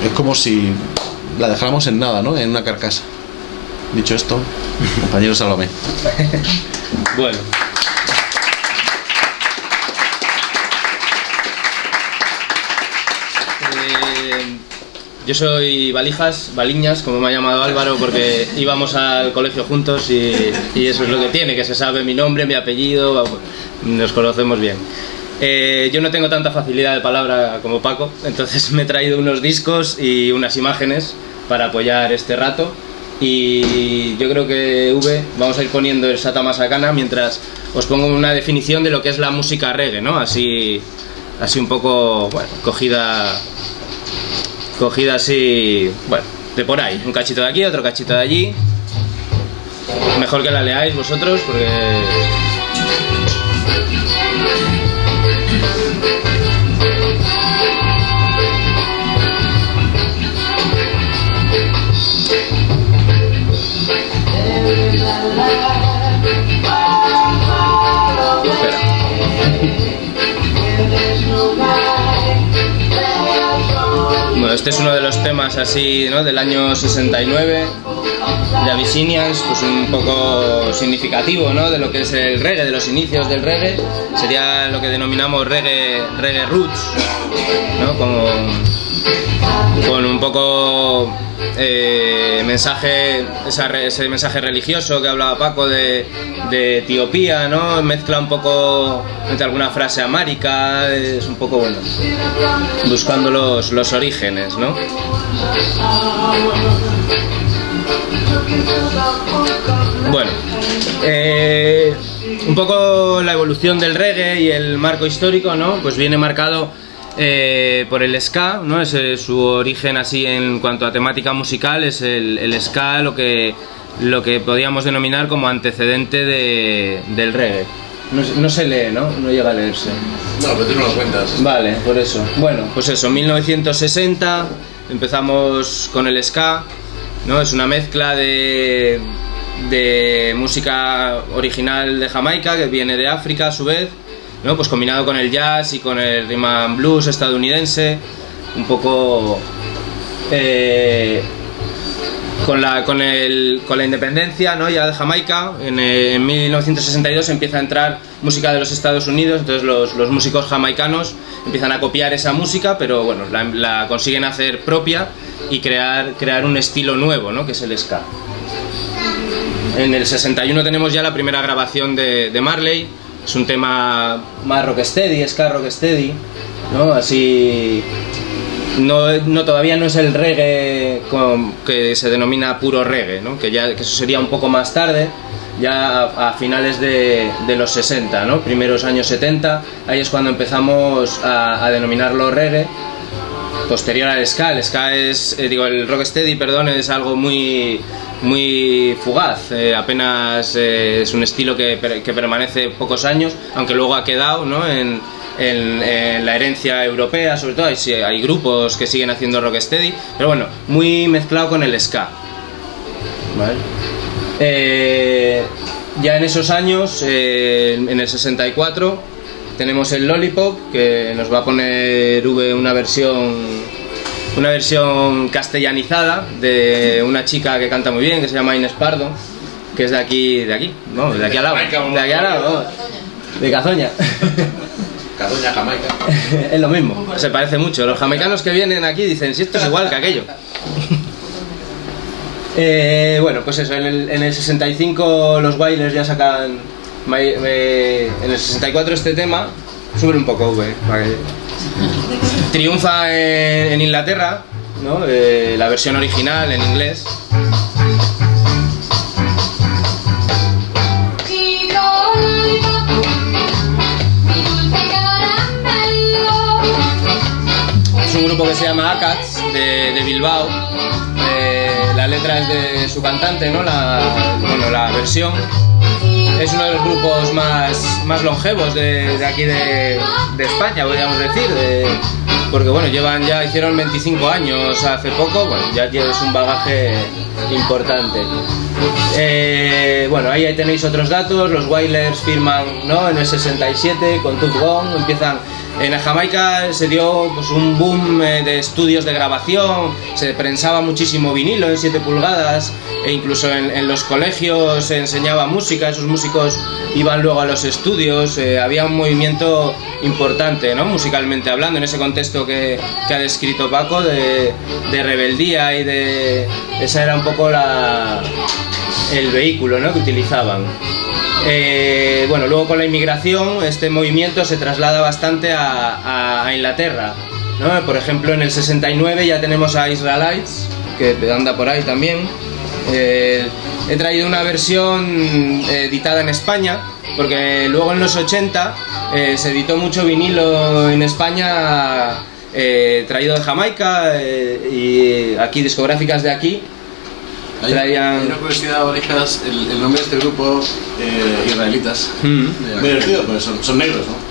es como si la dejáramos en nada, ¿no? En una carcasa. Dicho esto, compañero, sálvame. Bueno. Yo soy Baliñas, como me ha llamado Álvaro, porque íbamos al colegio juntos y eso es lo que tiene, que se sabe mi nombre, mi apellido, nos conocemos bien. Yo no tengo tanta facilidad de palabra como Paco, entonces me he traído unos discos y unas imágenes para apoyar este rato. Y yo creo que vamos a ir poniendo el Sata Masakana mientras os pongo una definición de lo que es la música reggae, ¿no? Así un poco, bueno, cogida así, bueno, de por ahí, un cachito de aquí, otro cachito de allí. Mejor que la leáis vosotros porque... Bueno, este es uno de los temas así, ¿no? Del año 69 de Abyssinians, pues un poco significativo, ¿no? De lo que es el reggae, de los inicios del reggae. Sería lo que denominamos reggae roots, ¿no? Con un poco mensaje, ese mensaje religioso que hablaba Paco de Etiopía, ¿no? Mezcla un poco entre alguna frase amárica, es un poco, bueno, buscando los orígenes, ¿no? Bueno, un poco la evolución del reggae y el marco histórico, ¿no? Pues viene marcado por el ska, ¿no? Es su origen así en cuanto a temática musical, es el ska lo que podríamos denominar como antecedente del reggae. No se lee, ¿no? No llega a leerse. No, pero tú no lo cuentas. Vale, por eso. Bueno, pues eso, 1960 empezamos con el ska, ¿no? Es una mezcla de música original de Jamaica que viene de África a su vez, ¿no? Pues combinado con el jazz y con el rhythm and blues estadounidense, un poco con la independencia, ¿no? Ya de Jamaica. En 1962 empieza a entrar música de los Estados Unidos, entonces los músicos jamaicanos empiezan a copiar esa música, pero bueno, la consiguen hacer propia y crear un estilo nuevo, ¿no? Que es el ska. En el 61 tenemos ya la primera grabación de Marley. Es un tema más rocksteady, ska rocksteady, ¿no? Así... No, todavía no es el reggae que se denomina puro reggae, ¿no? Que eso sería un poco más tarde, ya a finales de los 60, ¿no? Primeros años 70, ahí es cuando empezamos a denominarlo reggae. Posterior al ska, el rocksteady, perdón, es algo muy fugaz, apenas es un estilo que permanece pocos años, aunque luego ha quedado, ¿no? en la herencia europea, sobre todo hay grupos que siguen haciendo rocksteady, pero bueno, muy mezclado con el ska, ¿vale? Ya en esos años, en el 64, tenemos el Lollipop, que nos va a poner una versión castellanizada de una chica que canta muy bien, que se llama Inés Pardo, que es de aquí, no, de aquí al lado, de Cazoña. Cazoña, Jamaica. Es lo mismo, se parece mucho. Los jamaicanos que vienen aquí dicen, si esto es igual que aquello. Bueno, pues eso, en el 65 los Wailers ya sacan... en el 64 este tema, sube un poco, para que... Triunfa en Inglaterra, ¿no? La versión original en inglés. Es un grupo que se llama Akats, de Bilbao. La letra es de su cantante, ¿no? La versión. Es uno de los grupos más longevos de aquí de España, podríamos decir. Porque bueno, hicieron 25 años hace poco, bueno, ya tienes un bagaje importante. Bueno, ahí tenéis otros datos. Los Wailers firman, ¿no?, en el 67 con Tuff Gong. En Jamaica se dio pues un boom de estudios de grabación, se prensaba muchísimo vinilo en 7 pulgadas e incluso en los colegios se enseñaba música, esos músicos iban luego a los estudios, había un movimiento importante, ¿no?, musicalmente hablando, en ese contexto que ha descrito Paco de rebeldía y de... Ese era un poco el vehículo, ¿no?, que utilizaban. Bueno, luego con la inmigración este movimiento se traslada bastante a Inglaterra, ¿no? Por ejemplo, en el 69 ya tenemos a Israelites, que anda por ahí también. He traído una versión editada en España, porque luego en los 80 se editó mucho vinilo en España traído de Jamaica y aquí discográficas de aquí. Hay una curiosidad, Orejas, el nombre de este grupo, israelitas, muy divertido, porque son negros, ¿no?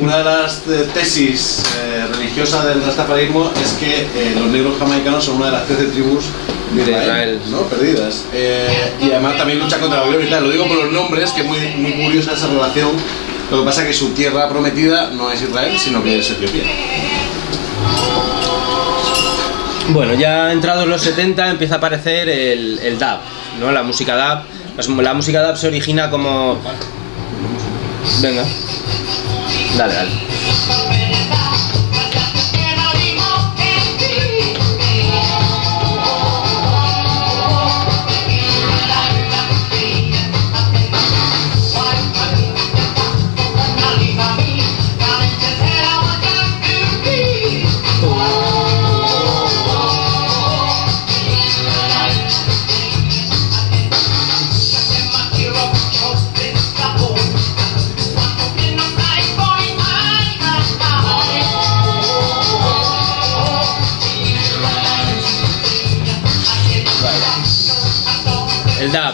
Una de las tesis religiosas del rastafarismo es que los negros jamaicanos son una de las 13 tribus de Israel, ¿no?, perdidas. Y además también lucha contra la violencia. Lo digo por los nombres, que es muy curiosa esa relación. Lo que pasa es que su tierra prometida no es Israel, sino que es Etiopía. Bueno, ya entrados los 70 empieza a aparecer el dub, ¿no? La música dub. La música dub se origina como... Venga. Dale.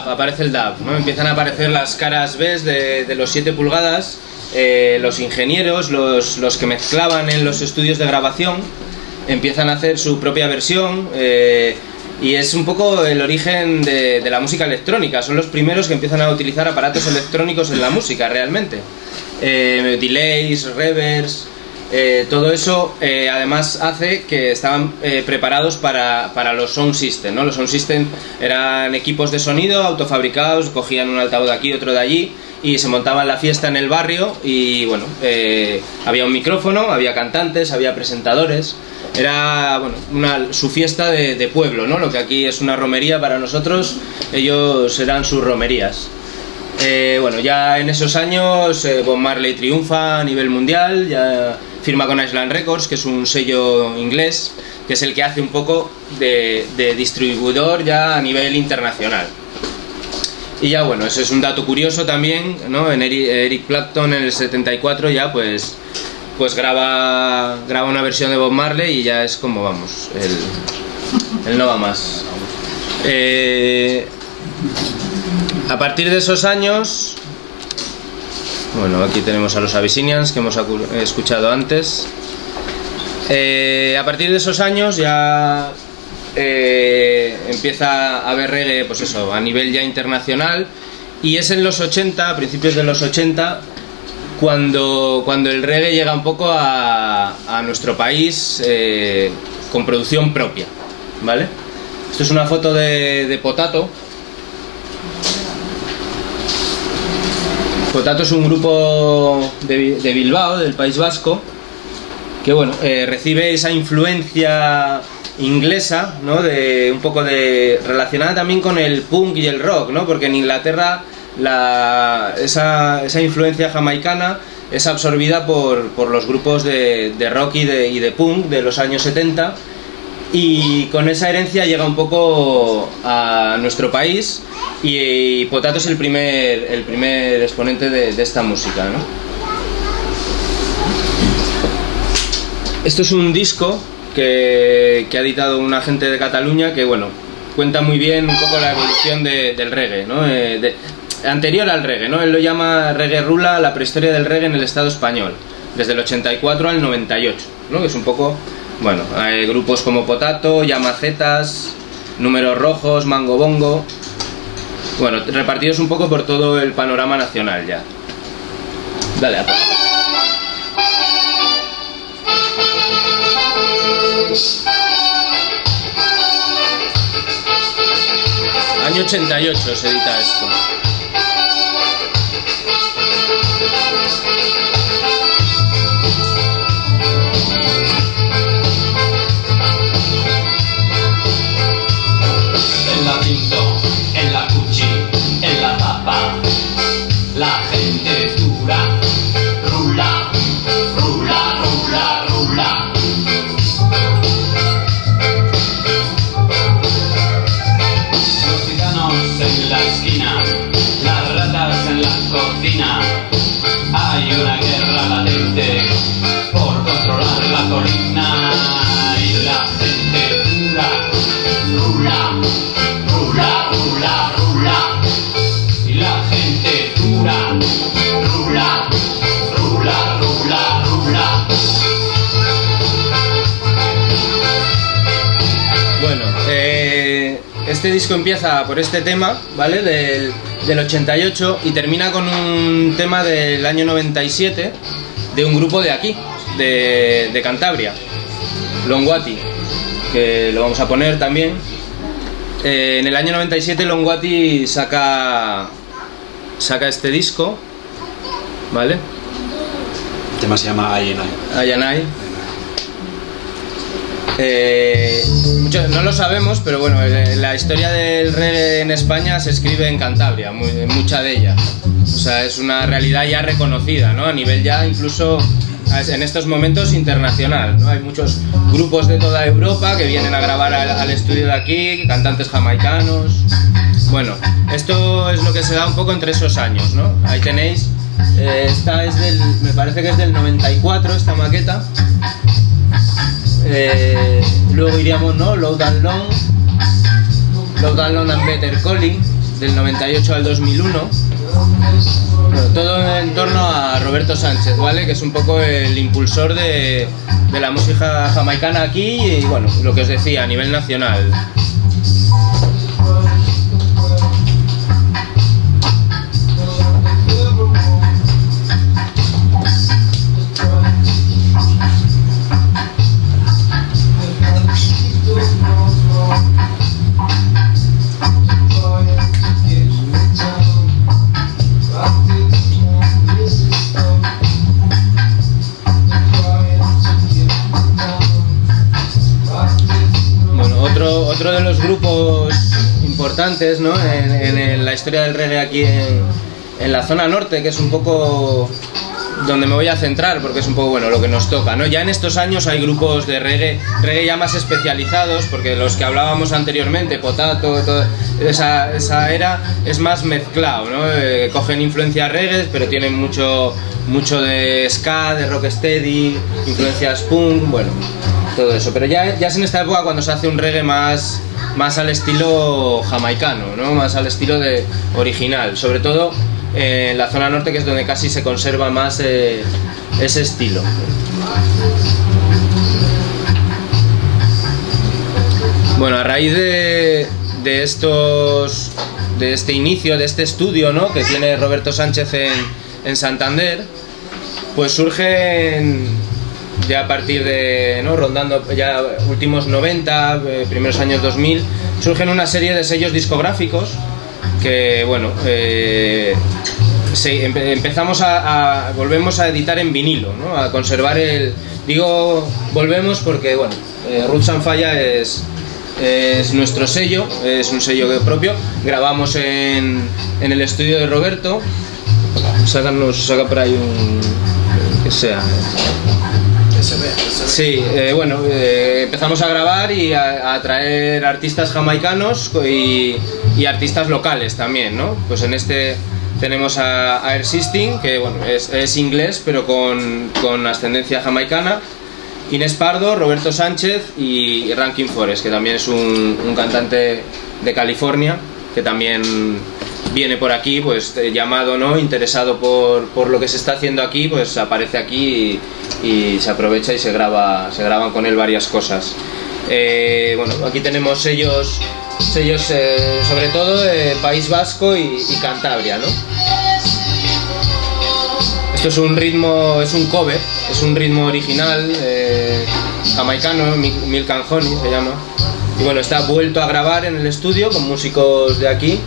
Aparece el dub, ¿no? Empiezan a aparecer las caras B de los 7 pulgadas, los ingenieros, los que mezclaban en los estudios de grabación, empiezan a hacer su propia versión y es un poco el origen de la música electrónica. Son los primeros que empiezan a utilizar aparatos electrónicos en la música realmente. Delays, reverbs... todo eso además hace que estaban preparados para los sound system, ¿no? Los sound system eran equipos de sonido autofabricados, cogían un altavoz de aquí, otro de allí y se montaban la fiesta en el barrio y bueno, había un micrófono, había cantantes, había presentadores. Era bueno, su fiesta de pueblo, ¿no? Lo que aquí es una romería para nosotros, ellos eran sus romerías. Bueno, ya en esos años Bob Marley triunfa a nivel mundial, ya firma con Island Records, que es un sello inglés, que es el que hace un poco de distribuidor ya a nivel internacional. Y ya bueno, eso es un dato curioso también, ¿no? En Eric Clapton en el 74 ya pues graba una versión de Bob Marley y ya es como, vamos, el no va más. A partir de esos años, bueno, aquí tenemos a los Abyssinians que hemos escuchado antes. A partir de esos años ya empieza a haber reggae, pues eso, a nivel ya internacional, y es en los 80, a principios de los 80, cuando el reggae llega un poco a nuestro país con producción propia, ¿vale? Esto es una foto de Potato. Potato es un grupo de Bilbao, del País Vasco, que bueno, recibe esa influencia inglesa, ¿no? Un poco relacionada también con el punk y el rock, ¿no? Porque en Inglaterra esa influencia jamaicana es absorbida por los grupos de rock y de punk de los años 70, y con esa herencia llega un poco a nuestro país, y Potato es el primer exponente de esta música, ¿no? Esto es un disco que ha editado una gente de Cataluña que, bueno, cuenta muy bien un poco la evolución del reggae, ¿no? Anterior al reggae, ¿no? Él lo llama Reggae Rula, la prehistoria del reggae en el Estado español, desde el 84 al 98, ¿no? Que es un poco, bueno, hay grupos como Potato, Llamacetas, Números Rojos, Mango Bongo, bueno, repartidos un poco por todo el panorama nacional ya. Dale, a Año 88 se edita esto. En la Pinto, en la Cuchi, en la Tapa, la gente es dura. Rula, rula, rula, rula. Los gitanos en la esquina, las ratas en la cocina. Hay una guerra latente por controlar la colina. Y la gente dura. Rula, rula, rula, rula. Y la gente dura. Rula, rula, rula, rula. Bueno, este disco empieza por este tema, ¿vale? Del 88 y termina con un tema del año 97 de un grupo de aquí, de Cantabria, Longwati, que lo vamos a poner también. En el año 97 Longwati saca este disco, ¿vale? El tema se llama Ayenai. Ayanay. Muchos no lo sabemos, pero bueno, la historia del reggae en España se escribe en Cantabria, mucha de ella. O sea, es una realidad ya reconocida, ¿no? A nivel ya incluso en estos momentos internacional, ¿no? Hay muchos grupos de toda Europa que vienen a grabar al estudio de aquí, cantantes jamaicanos. Bueno, esto es lo que se da un poco entre esos años, ¿no? Ahí tenéis, esta es me parece que es del 94, esta maqueta. Luego iríamos, ¿no? Loud and Long and Better Calling, del 98 al 2001. Bueno, todo en torno a Roberto Sánchez, ¿vale? Que es un poco el impulsor de la música jamaicana aquí y, bueno, lo que os decía, a nivel nacional. Otro de los grupos importantes, ¿no? en la historia del reggae aquí en la zona norte, que es un poco donde me voy a centrar, porque es un poco, bueno, lo que nos toca, ¿no? Ya en estos años hay grupos de reggae ya más especializados, porque los que hablábamos anteriormente, Potato, toda esa era, es más mezclado, ¿no? Cogen influencias reggae, pero tienen mucho de ska, de rocksteady, influencias punk, bueno, todo eso. Pero ya es en esta época cuando se hace un reggae más al estilo jamaicano, ¿no? Más al estilo de original, sobre todo en la zona norte, que es donde casi se conserva más ese estilo. Bueno, a raíz de este inicio, de este estudio, ¿no? Que tiene Roberto Sánchez en Santander, pues surgen ya a partir de, ¿no? Rondando ya últimos 90, primeros años 2000, surgen una serie de sellos discográficos que, bueno, volvemos a editar en vinilo, ¿no? A conservar digo volvemos porque, bueno, Roots and Falla es nuestro sello, es un sello propio. Grabamos en el estudio de Roberto. Saca por ahí un que sea. Sí, bueno, empezamos a grabar y a traer artistas jamaicanos y artistas locales también, ¿no? Pues en este tenemos a Air System, que, bueno, es inglés pero con ascendencia jamaicana, Inés Pardo, Roberto Sánchez y Rankin Forest, que también es un cantante de California, que también viene por aquí, pues llamado, ¿no? Interesado por lo que se está haciendo aquí, pues aparece aquí y se aprovecha y se graban con él varias cosas. Bueno, aquí tenemos sellos sobre todo de País Vasco y Cantabria, ¿no? Esto es un ritmo, es un cover, es un ritmo original jamaicano, Milk and Honey se llama. Y bueno, está vuelto a grabar en el estudio con músicos de aquí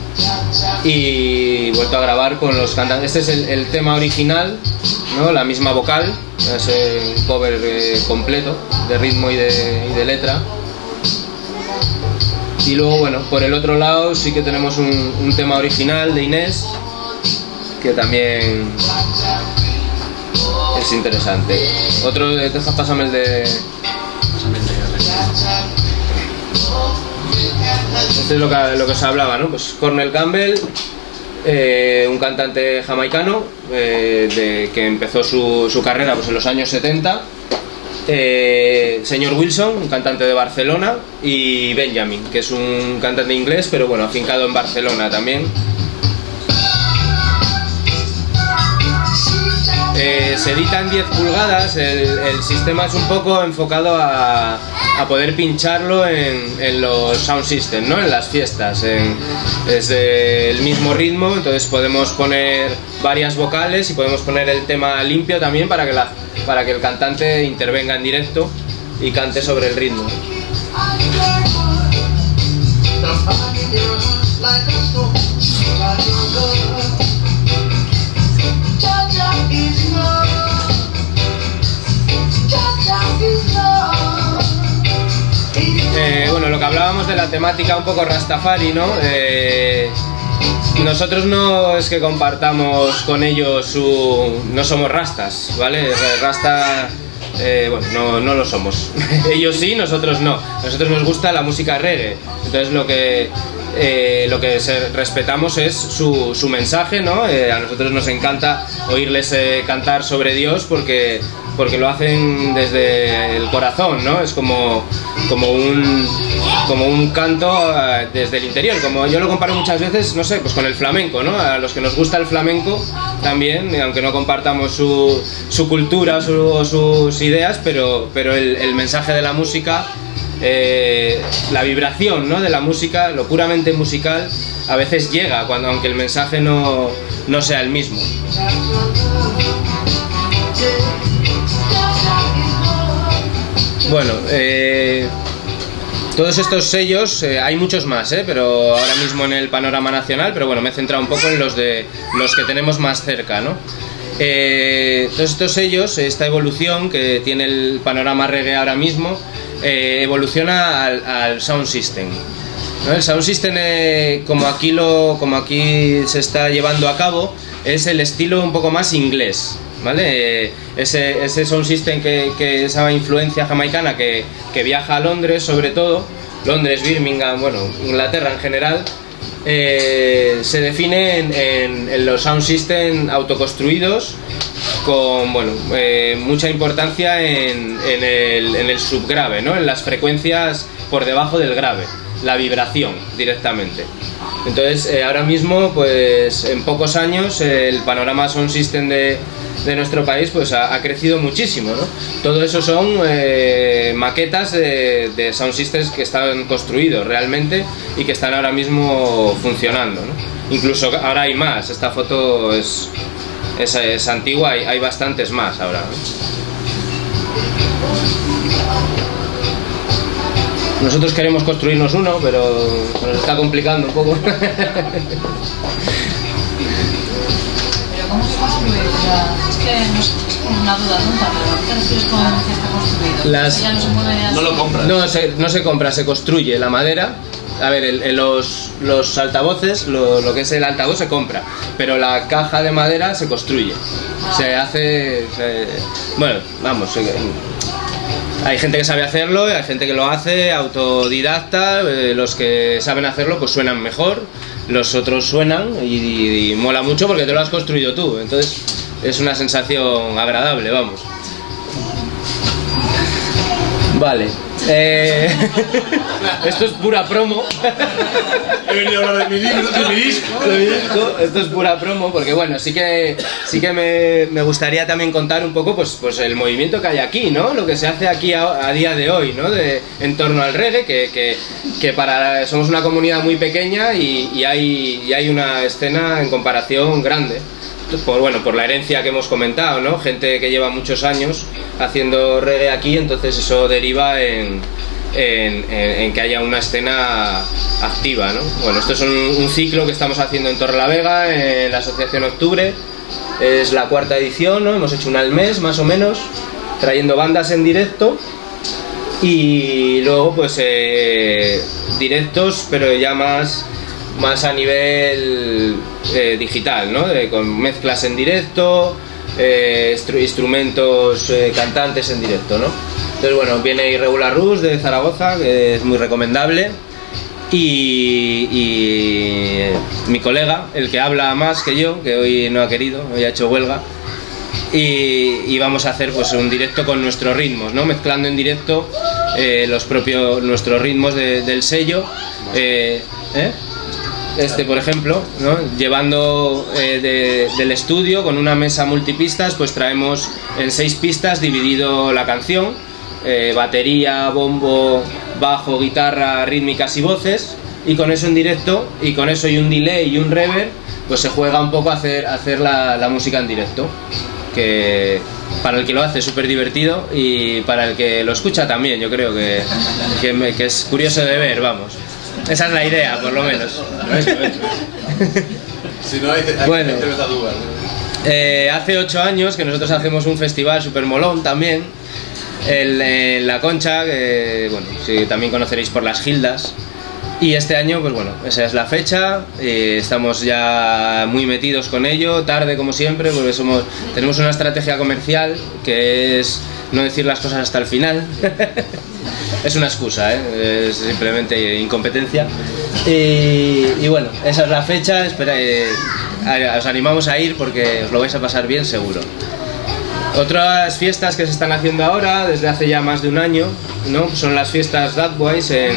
y vuelto a grabar con los cantantes. Este es el tema original, ¿no? La misma vocal, es un cover completo de ritmo y de letra. Y luego, bueno, por el otro lado sí que tenemos un tema original de Inés, que también es interesante. Otro, pásame el de... Este es lo que os hablaba, ¿no? Pues Cornel Campbell, un cantante jamaicano que empezó su carrera pues en los años 70. Señor Wilson, un cantante de Barcelona, y Benjamin, que es un cantante inglés, pero bueno, afincado en Barcelona también. Se edita en 10 pulgadas, el sistema es un poco enfocado a poder pincharlo en los sound systems, ¿no? En las fiestas, es el mismo ritmo, entonces podemos poner varias vocales y podemos poner el tema limpio también para que el cantante intervenga en directo y cante sobre el ritmo. Bueno, lo que hablábamos de la temática un poco Rastafari, ¿no? Nosotros no es que compartamos con ellos no somos rastas, ¿vale? Rasta, bueno, no lo somos. Ellos sí, nosotros no. A nosotros nos gusta la música reggae. Entonces lo que respetamos es su mensaje, ¿no? A nosotros nos encanta oírles cantar sobre Dios porque lo hacen desde el corazón, ¿no? Es como un canto desde el interior, como yo lo comparo muchas veces, no sé, pues con el flamenco, ¿no? A los que nos gusta el flamenco también, aunque no compartamos su cultura o sus ideas, pero el mensaje de la música, la vibración, ¿no? De la música, lo puramente musical, a veces llega, aunque el mensaje no sea el mismo. Bueno, todos estos sellos, hay muchos más, pero ahora mismo en el panorama nacional, pero bueno, me he centrado un poco en los que tenemos más cerca, ¿no? Todos estos sellos, esta evolución que tiene el panorama reggae ahora mismo, evoluciona al sound system, ¿no? El sound system, como aquí se está llevando a cabo, es el estilo un poco más inglés, ¿vale? Ese sound system que esa influencia jamaicana que viaja a Londres, sobre todo Londres, Birmingham, bueno, Inglaterra en general, se define en los sound system autoconstruidos con, bueno, mucha importancia en el subgrave, ¿no? En las frecuencias por debajo del grave, la vibración directamente. Entonces, ahora mismo, pues en pocos años, el panorama sound system de nuestro país pues ha crecido muchísimo, ¿no? Todo eso son maquetas de sound systems que están construidos realmente y que están ahora mismo funcionando, ¿no? Incluso ahora hay más, esta foto es antigua, hay bastantes más ahora, ¿no? Nosotros queremos construirnos uno, pero nos está complicando un poco. ¿Pero cómo se construye? Es que no es una duda tonta, pero ¿qué te refieres con que está construido? Ya no se mueve así. No lo compras. No se compra, se construye la madera. A ver, los altavoces, lo que es el altavoz se compra, pero la caja de madera se construye. Se hace... bueno, vamos... Hay gente que sabe hacerlo, hay gente que lo hace autodidacta, los que saben hacerlo pues suenan mejor, los otros suenan y mola mucho porque te lo has construido tú, entonces es una sensación agradable, vamos. Vale. Esto es pura promo. He venido a hablar de mi libro, de mi disco. Esto es pura promo, porque bueno, sí que me gustaría también contar un poco pues el movimiento que hay aquí, ¿no? Lo que se hace aquí a día de hoy, ¿no? En torno al reggae, que somos una comunidad muy pequeña y hay una escena en comparación grande. Por la herencia que hemos comentado, ¿no? Gente que lleva muchos años haciendo reggae aquí, entonces eso deriva en que haya una escena activa, ¿no? Bueno, esto es un ciclo que estamos haciendo en Torrelavega, en la Asociación Octubre. Es la 4ª edición, ¿no? Hemos hecho una al mes, más o menos, trayendo bandas en directo. Y luego, pues, directos, pero ya más a nivel digital, ¿no? Con mezclas en directo, instrumentos, cantantes en directo, ¿no? Entonces, bueno, viene Irregular Rush de Zaragoza, que es muy recomendable, y mi colega, el que habla más que yo, que hoy no ha querido, hoy ha hecho huelga, y vamos a hacer pues un directo con nuestros ritmos, ¿no? Mezclando en directo nuestros ritmos del sello, por ejemplo, ¿no? Llevando del estudio con una mesa multipistas, pues traemos en 6 pistas dividido la canción, batería, bombo, bajo, guitarra, rítmicas y voces, y con eso en directo, y con eso y un delay y un reverb, pues se juega un poco a hacer la música en directo, que para el que lo hace es súper divertido y para el que lo escucha también, yo creo que es curioso de ver, vamos. Esa es la idea, por lo menos. Si no, hay bueno, cerveza duda. Hace 8 años que nosotros hacemos un festival súper molón también, en La Concha, que bueno, sí, también conoceréis por las Gildas. Y este año, pues bueno, esa es la fecha, estamos ya muy metidos con ello, tarde como siempre, porque tenemos una estrategia comercial que es no decir las cosas hasta el final. Es una excusa, es simplemente incompetencia. Y bueno, esa es la fecha, os animamos a ir porque os lo vais a pasar bien seguro. Otras fiestas que se están haciendo ahora, desde hace ya más de un año, ¿no? Son las fiestas Dadwise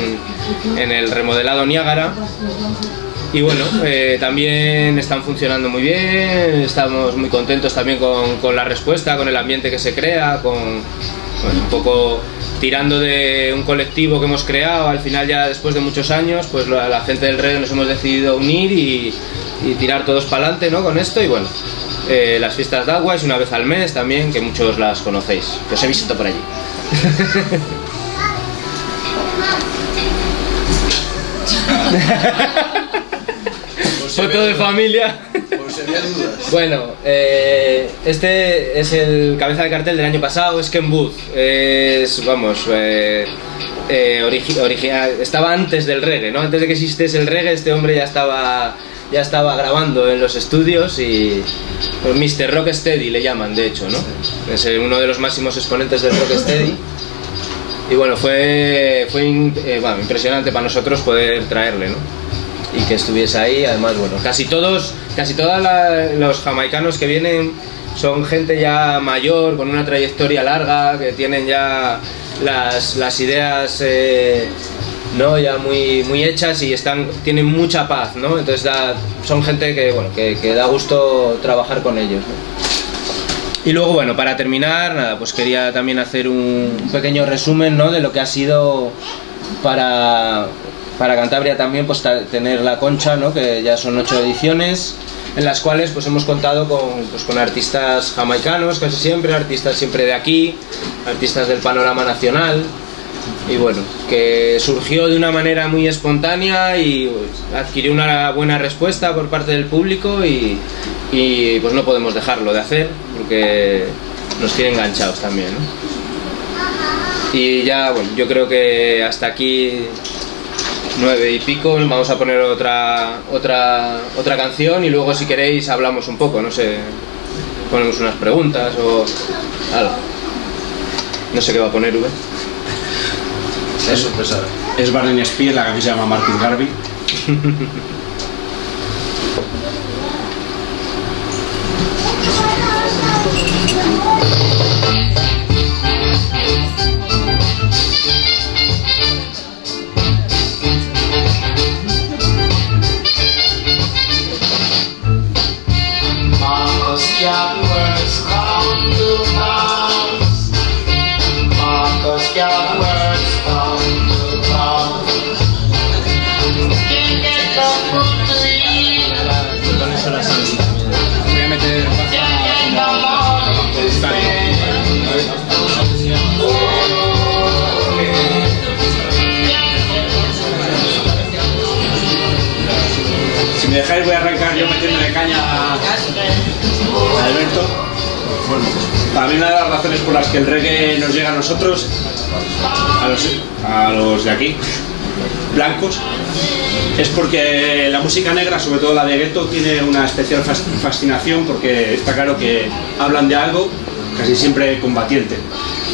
en el remodelado Niágara. Y bueno, también están funcionando muy bien, estamos muy contentos también con la respuesta, con el ambiente que se crea, un poco tirando de un colectivo que hemos creado. Al final, ya después de muchos años, pues la gente del reggae nos hemos decidido unir y tirar todos para adelante, ¿no? Con esto. Y bueno, las fiestas de Agua es una vez al mes también, que muchos las conocéis, que os he visto por allí. Foto de familia. Por si había dudas. Bueno, este es el cabeza de cartel del año pasado, es Ken Booth. Estaba antes del reggae, ¿no? Antes de que existiese el reggae, este hombre ya estaba grabando en los estudios y pues, Mr. Rocksteady le llaman, de hecho, ¿no? Es uno de los máximos exponentes del Rocksteady. Y bueno, fue impresionante para nosotros poder traerle, ¿no? Y que estuviese ahí. Además, bueno, casi todos los jamaicanos que vienen son gente ya mayor, con una trayectoria larga, que tienen ya las ideas ¿no? ya muy hechas y tienen mucha paz, ¿no? Entonces son gente que da gusto trabajar con ellos, ¿no? Y luego, bueno, para terminar, nada, pues quería también hacer un pequeño resumen, ¿no? De lo que ha sido para Cantabria también, pues tener La Concha, ¿no? Que ya son 8 ediciones, en las cuales pues hemos contado con artistas jamaicanos casi siempre, artistas siempre de aquí, artistas del panorama nacional. Y bueno, que surgió de una manera muy espontánea y pues, adquirió una buena respuesta por parte del público y pues no podemos dejarlo de hacer porque nos tiene enganchados también, ¿no? Y ya, bueno, yo creo que hasta aquí 9 y pico, vamos a poner otra canción y luego si queréis hablamos un poco, no sé, ponemos unas preguntas o algo. No sé qué va a poner, V. Es Barney Spears, la canción se llama Martin Garvey. me dejáis voy a arrancar yo metiéndole caña a Alberto. Bueno, para mí una de las razones por las que el reggae nos llega a nosotros, a los de aquí, blancos, es porque la música negra, sobre todo la de gueto, tiene una especial fascinación porque está claro que hablan de algo casi siempre combatiente.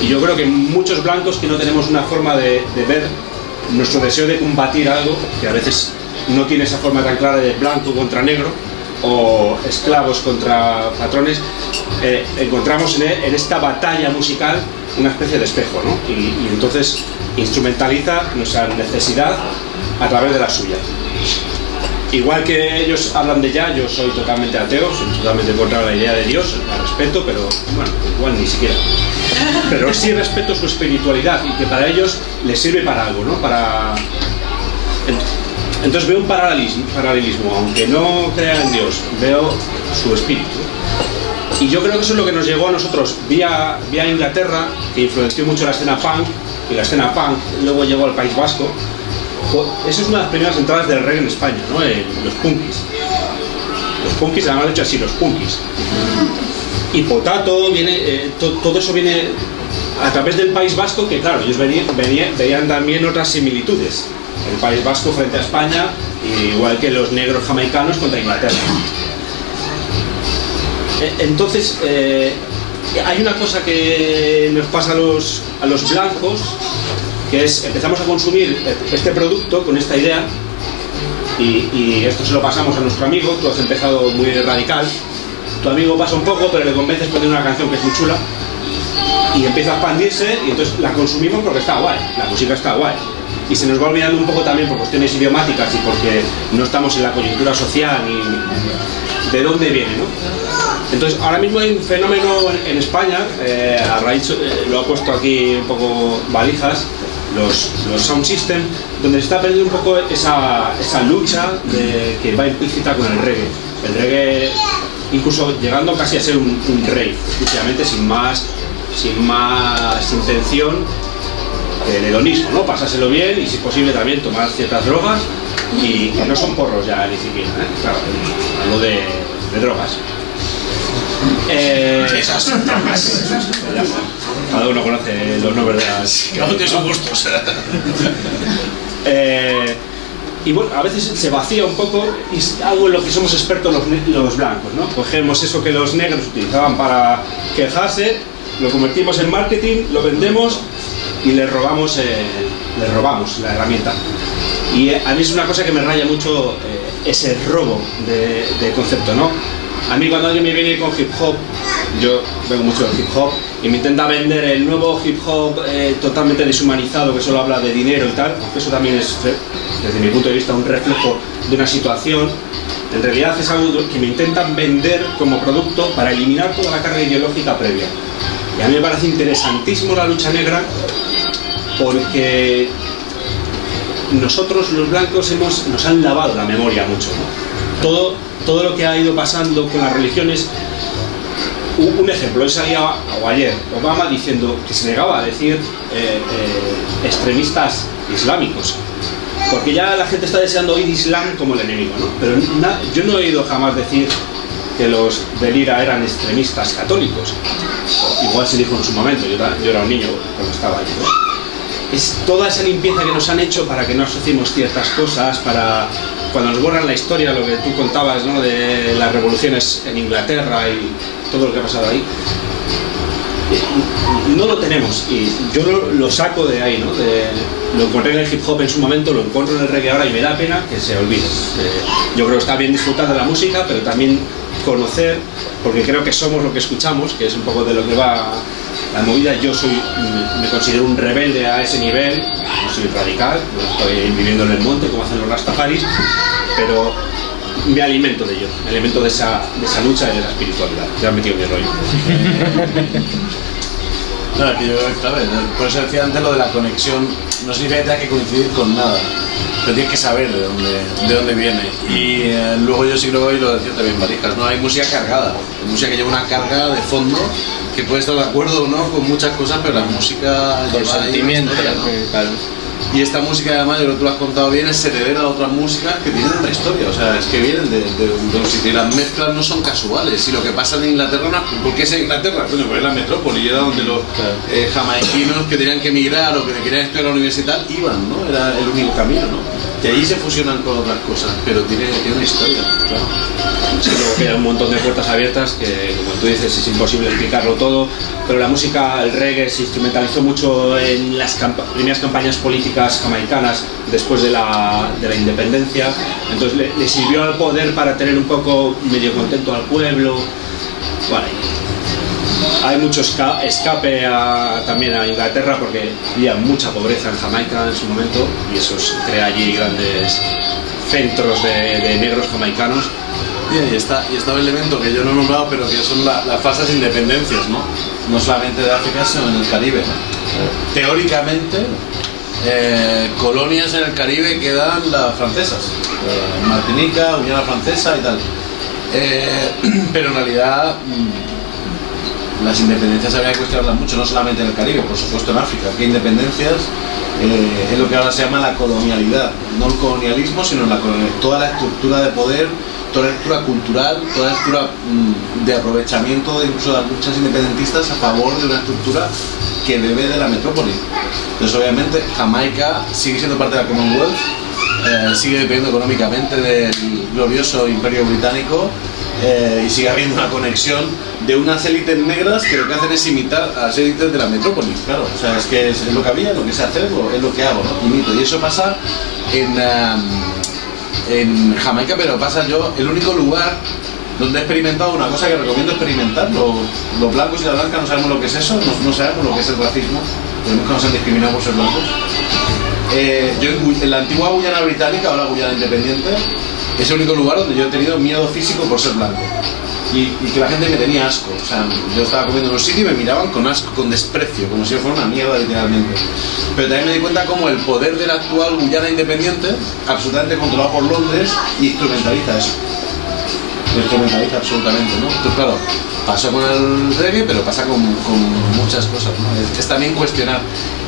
Y yo creo que muchos blancos que no tenemos una forma de ver nuestro deseo de combatir algo, que a veces no tiene esa forma tan clara de blanco contra negro o esclavos contra patrones, encontramos en esta batalla musical una especie de espejo, ¿no? Y entonces instrumentaliza nuestra necesidad a través de la suya. Igual que ellos hablan de ya, yo soy totalmente ateo, soy totalmente contra la idea de Dios, la respeto, pero bueno, igual ni siquiera. Pero sí respeto su espiritualidad y que para ellos les sirve para algo, ¿no? Entonces veo un paralelismo, aunque no crea en Dios, veo su espíritu. Y yo creo que eso es lo que nos llegó a nosotros vía Inglaterra, que influenció mucho la escena punk, y la escena punk luego llegó al País Vasco. Esa es una de las primeras entradas del reggae en España, ¿no? Los punkis. Los punkis, además de hecho así, los punkis. Y Potato, todo eso viene a través del País Vasco, que claro, ellos veían también otras similitudes. El País Vasco frente a España, igual que los negros jamaicanos contra Inglaterra. Entonces, hay una cosa que nos pasa a los blancos, que es, empezamos a consumir este producto con esta idea y esto se lo pasamos a nuestro amigo. Tú has empezado muy radical, tu amigo pasa un poco, pero le convences con una canción que es muy chula y empieza a expandirse y entonces la consumimos porque está guay, la música está guay. Y se nos va olvidando un poco también por cuestiones idiomáticas y porque no estamos en la coyuntura social ni de dónde viene, ¿no? Entonces, ahora mismo hay un fenómeno en España, a raíz, lo ha puesto aquí un poco Valijas, los sound system, donde se está perdiendo un poco esa lucha que va implícita con el reggae. El reggae, incluso llegando casi a ser un rave, exclusivamente sin más intención del hedonismo, ¿no? Pasáselo bien y si es posible también tomar ciertas drogas y que no son porros ya ni siquiera, ¿eh? Claro, hablo de drogas. Esas drogas. Cada uno conoce los nombres de las... Cada uno tiene sus gustos. Y bueno, a veces se vacía un poco y es algo en lo que somos expertos los blancos, ¿no? Cogemos eso que los negros utilizaban para quejarse, lo convertimos en marketing, lo vendemos y le robamos la herramienta. Y a mí es una cosa que me raya mucho ese robo de concepto, ¿no? A mí cuando alguien me viene con hip hop, yo vengo mucho del hip hop, y me intenta vender el nuevo hip hop totalmente deshumanizado, que solo habla de dinero y tal, aunque eso también es, desde mi punto de vista, un reflejo de una situación, en realidad es algo que me intentan vender como producto para eliminar toda la carga ideológica previa. Y a mí me parece interesantísimo la lucha negra, porque nosotros los blancos nos han lavado la memoria mucho, ¿no? Todo lo que ha ido pasando con las religiones. Un ejemplo, hoy salía, o ayer, Obama diciendo que se negaba a decir extremistas islámicos, porque ya la gente está deseando oír Islam como el enemigo, ¿no? Pero yo no he oído jamás decir que los del IRA eran extremistas católicos. Igual se dijo en su momento, yo era un niño cuando estaba allí, ¿no? Es toda esa limpieza que nos han hecho para que no asociemos ciertas cosas, para cuando nos borran la historia, lo que tú contabas, ¿no? De las revoluciones en Inglaterra y todo lo que ha pasado ahí, no lo tenemos y yo lo saco de ahí, ¿no? Lo encontré en el hip hop en su momento, lo encuentro en el reggae ahora y me da pena que se olvide. Yo creo que está bien disfrutar de la música, pero también conocer, porque creo que somos lo que escuchamos, que es un poco de lo que va la movida. Yo me considero un rebelde a ese nivel, no soy radical, no estoy viviendo en el monte como hacen los rastafaris, pero me alimento de ello, me alimento de esa lucha y de esa espiritualidad. Ya he metido mi rollo. No, que yo, claro, por eso decía antes lo de la conexión, no significa que tenga que coincidir con nada, pero tienes que saber de dónde viene. Y luego yo sí creo, y lo decía también Valijas, ¿no? Hay música cargada, hay música que lleva una carga de fondo, que puede estar de acuerdo o no con muchas cosas, pero la música con sentimiento, historia, ¿no? Claro. Y esta música, además, yo creo que tú lo has contado bien, es heredera de otras músicas que tienen otra historia, o sea, es que vienen de un sitio y las mezclas no son casuales. Y lo que pasa en Inglaterra, ¿por qué es en Inglaterra? Bueno, pues es la metrópoli, y era donde los jamaiquinos que tenían que emigrar o que querían estudiar en la universidad iban, ¿no? Era el único camino, ¿no? Y ahí se fusionan con otras cosas, pero tiene una historia, claro. Sí, luego queda un montón de puertas abiertas que, como tú dices, es imposible explicarlo todo, pero la música, el reggae, se instrumentalizó mucho en las primeras campañas políticas jamaicanas después de la independencia, entonces le sirvió al poder para tener un poco medio contento al pueblo. Vale. Hay mucho escape también a Inglaterra porque había mucha pobreza en Jamaica en su momento y eso crea allí grandes centros de negros jamaicanos. Y está un elemento que yo no he nombrado, pero que son las falsas independencias, ¿no? No solamente de África, sino en el Caribe, ¿no? Teóricamente, colonias en el Caribe quedan las francesas, Martinica, Guyana Francesa y tal. Pero en realidad las independencias habría que cuestionarlas mucho, no solamente en el Caribe, por supuesto en África. Que independencias es lo que ahora se llama la colonialidad, no el colonialismo, sino toda la estructura de poder, toda la estructura cultural, toda la estructura de aprovechamiento incluso de las luchas independentistas a favor de una estructura que bebe de la metrópoli. Entonces obviamente Jamaica sigue siendo parte de la Commonwealth, sigue dependiendo económicamente del glorioso Imperio Británico, y sigue habiendo una conexión de unas élites negras que lo que hacen es imitar a las élites de la metrópoli, claro, o sea, es que es lo que había, lo que sé hacer, es lo que hago, ¿no? Imito, y eso pasa en Jamaica, pero pasa el único lugar donde he experimentado una cosa que recomiendo experimentar. Los blancos y las blancas no sabemos lo que es eso, no sabemos lo que es el racismo, pero nunca nos han discriminado por ser blancos. Yo en la antigua Guyana británica, ahora Guyana independiente, es el único lugar donde yo he tenido miedo físico por ser blanco. Y que la gente me tenía asco, o sea, yo estaba comiendo en un sitio y me miraban con asco, con desprecio, como si yo fuera una mierda literalmente. Pero también me di cuenta cómo el poder de la actual Guyana independiente, absolutamente controlado por Londres, instrumentaliza eso. Lo instrumentaliza absolutamente, ¿no? Entonces claro, pasó con el reggae, pero pasa con muchas cosas, ¿no? Es también cuestionar.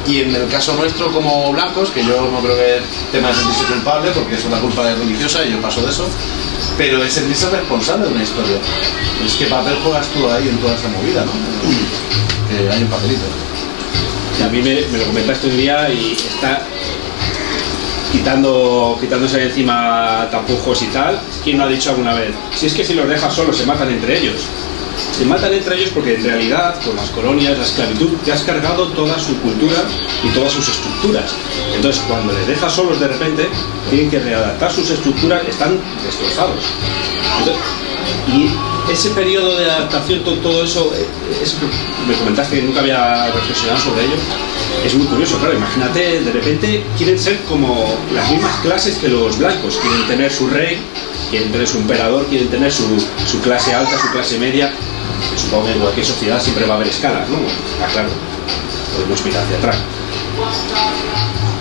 Y en el caso nuestro como blancos, que yo no creo que es tema de sentirse culpable, porque eso es la culpa de religiosa y yo paso de eso, pero es sentirse responsable de una historia. Es que papel juegas tú ahí en toda esta movida, ¿no? Hay un papelito. Y a mí me lo comentaste un día y está quitándose de encima tapujos y tal. ¿Quién no ha dicho alguna vez? Si es que si los dejas solos se matan entre ellos. Se matan entre ellos porque en realidad, con las colonias, la esclavitud, te has cargado toda su cultura y todas sus estructuras. Entonces, cuando les dejas solos de repente, tienen que readaptar sus estructuras, están destrozados. Entonces, y ese periodo de adaptación, todo eso, me comentaste que nunca había reflexionado sobre ello, es muy curioso, claro, imagínate, de repente quieren ser como las mismas clases que los blancos, quieren tener su rey, quieren tener su emperador, quieren tener su clase alta, su clase media. Supongo que en cualquier sociedad siempre va a haber escalas, ¿no? Está claro, podemos mirar hacia atrás.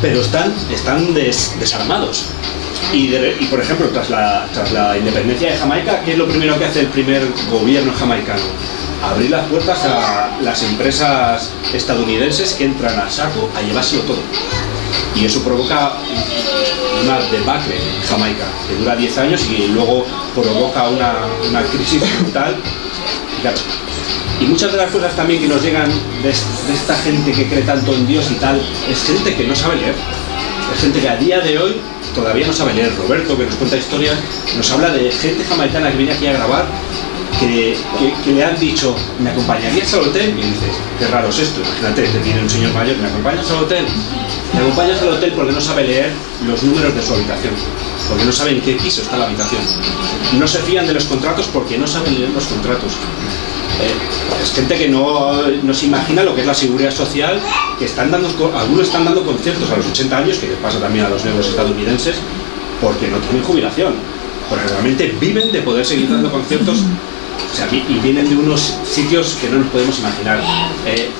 Pero están desarmados. Y por ejemplo, tras la independencia de Jamaica, ¿qué es lo primero que hace el primer gobierno jamaicano? Abrir las puertas a las empresas estadounidenses que entran a saco a llevárselo todo. Y eso provoca una debacle en Jamaica, que dura 10 años y luego provoca una crisis brutal. Claro. Y muchas de las cosas también que nos llegan de esta gente que cree tanto en Dios y tal, es gente que no sabe leer. Es gente que a día de hoy todavía no sabe leer. Roberto, que nos cuenta historias, nos habla de gente jamaicana que viene aquí a grabar, que le han dicho, ¿me acompañarías al hotel? Y dices, qué raro es esto, imagínate, te tiene un señor mayor, ¿me acompañas al hotel? Me acompañas al hotel porque no sabe leer los números de su habitación, porque no sabe en qué piso está la habitación. No se fían de los contratos porque no saben leer los contratos. Es gente que no se imagina lo que es la seguridad social, que algunos están dando conciertos a los 80 años, que les pasa también a los negros estadounidenses, porque no tienen jubilación, porque realmente viven de poder seguir dando conciertos. O sea, y vienen de unos sitios que no nos podemos imaginar.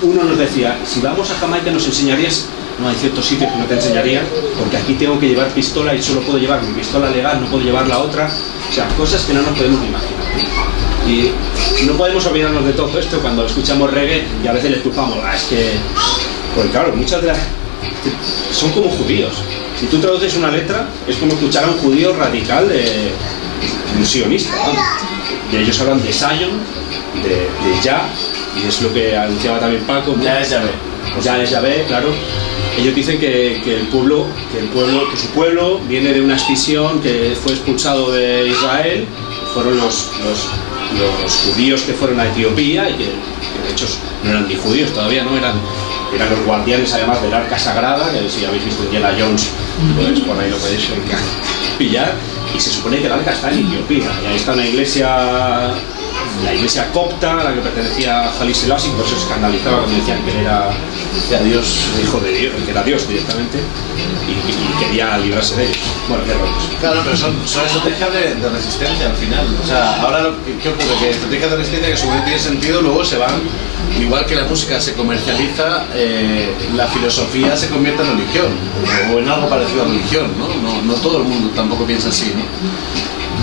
Uno nos decía, si vamos a Jamaica nos enseñarías. No, hay ciertos sitios que no te enseñarían, porque aquí tengo que llevar pistola y solo puedo llevar mi pistola legal, no puedo llevar la otra. O sea, cosas que no nos podemos imaginar. Y no podemos olvidarnos de todo esto cuando escuchamos reggae y a veces les culpamos. Es que, porque claro, muchas de son como judíos. Si tú traduces una letra, es como escuchar a un judío radical, un sionista, ¿no? Y ellos hablan de Zion, de Yah, y es lo que anunciaba también Paco. Ya es Yahvé. Ya es Yahvé, claro. Ellos dicen que su pueblo viene de una escisión, que fue expulsado de Israel, fueron los judíos que fueron a Etiopía y que de hecho no eran ni judíos todavía, no eran los guardianes además del Arca Sagrada, que si habéis visto Indiana Jones, pues por ahí lo podéis pillar, y se supone que el Arca está en Etiopía, y ahí está la iglesia copta a la que pertenecía Haile Selassie, por eso se escandalizaba cuando decían que él era Dios, hijo de Dios, que era Dios directamente, y quería librarse de ellos. Bueno, qué rollos. Claro, pero son estrategias de resistencia al final. O sea, ahora ¿qué ocurre? Que estrategias de resistencia que según tiene sentido, luego se van, igual que la música se comercializa, la filosofía se convierte en religión, o en algo parecido a religión, ¿no? No todo el mundo tampoco piensa así, ¿no?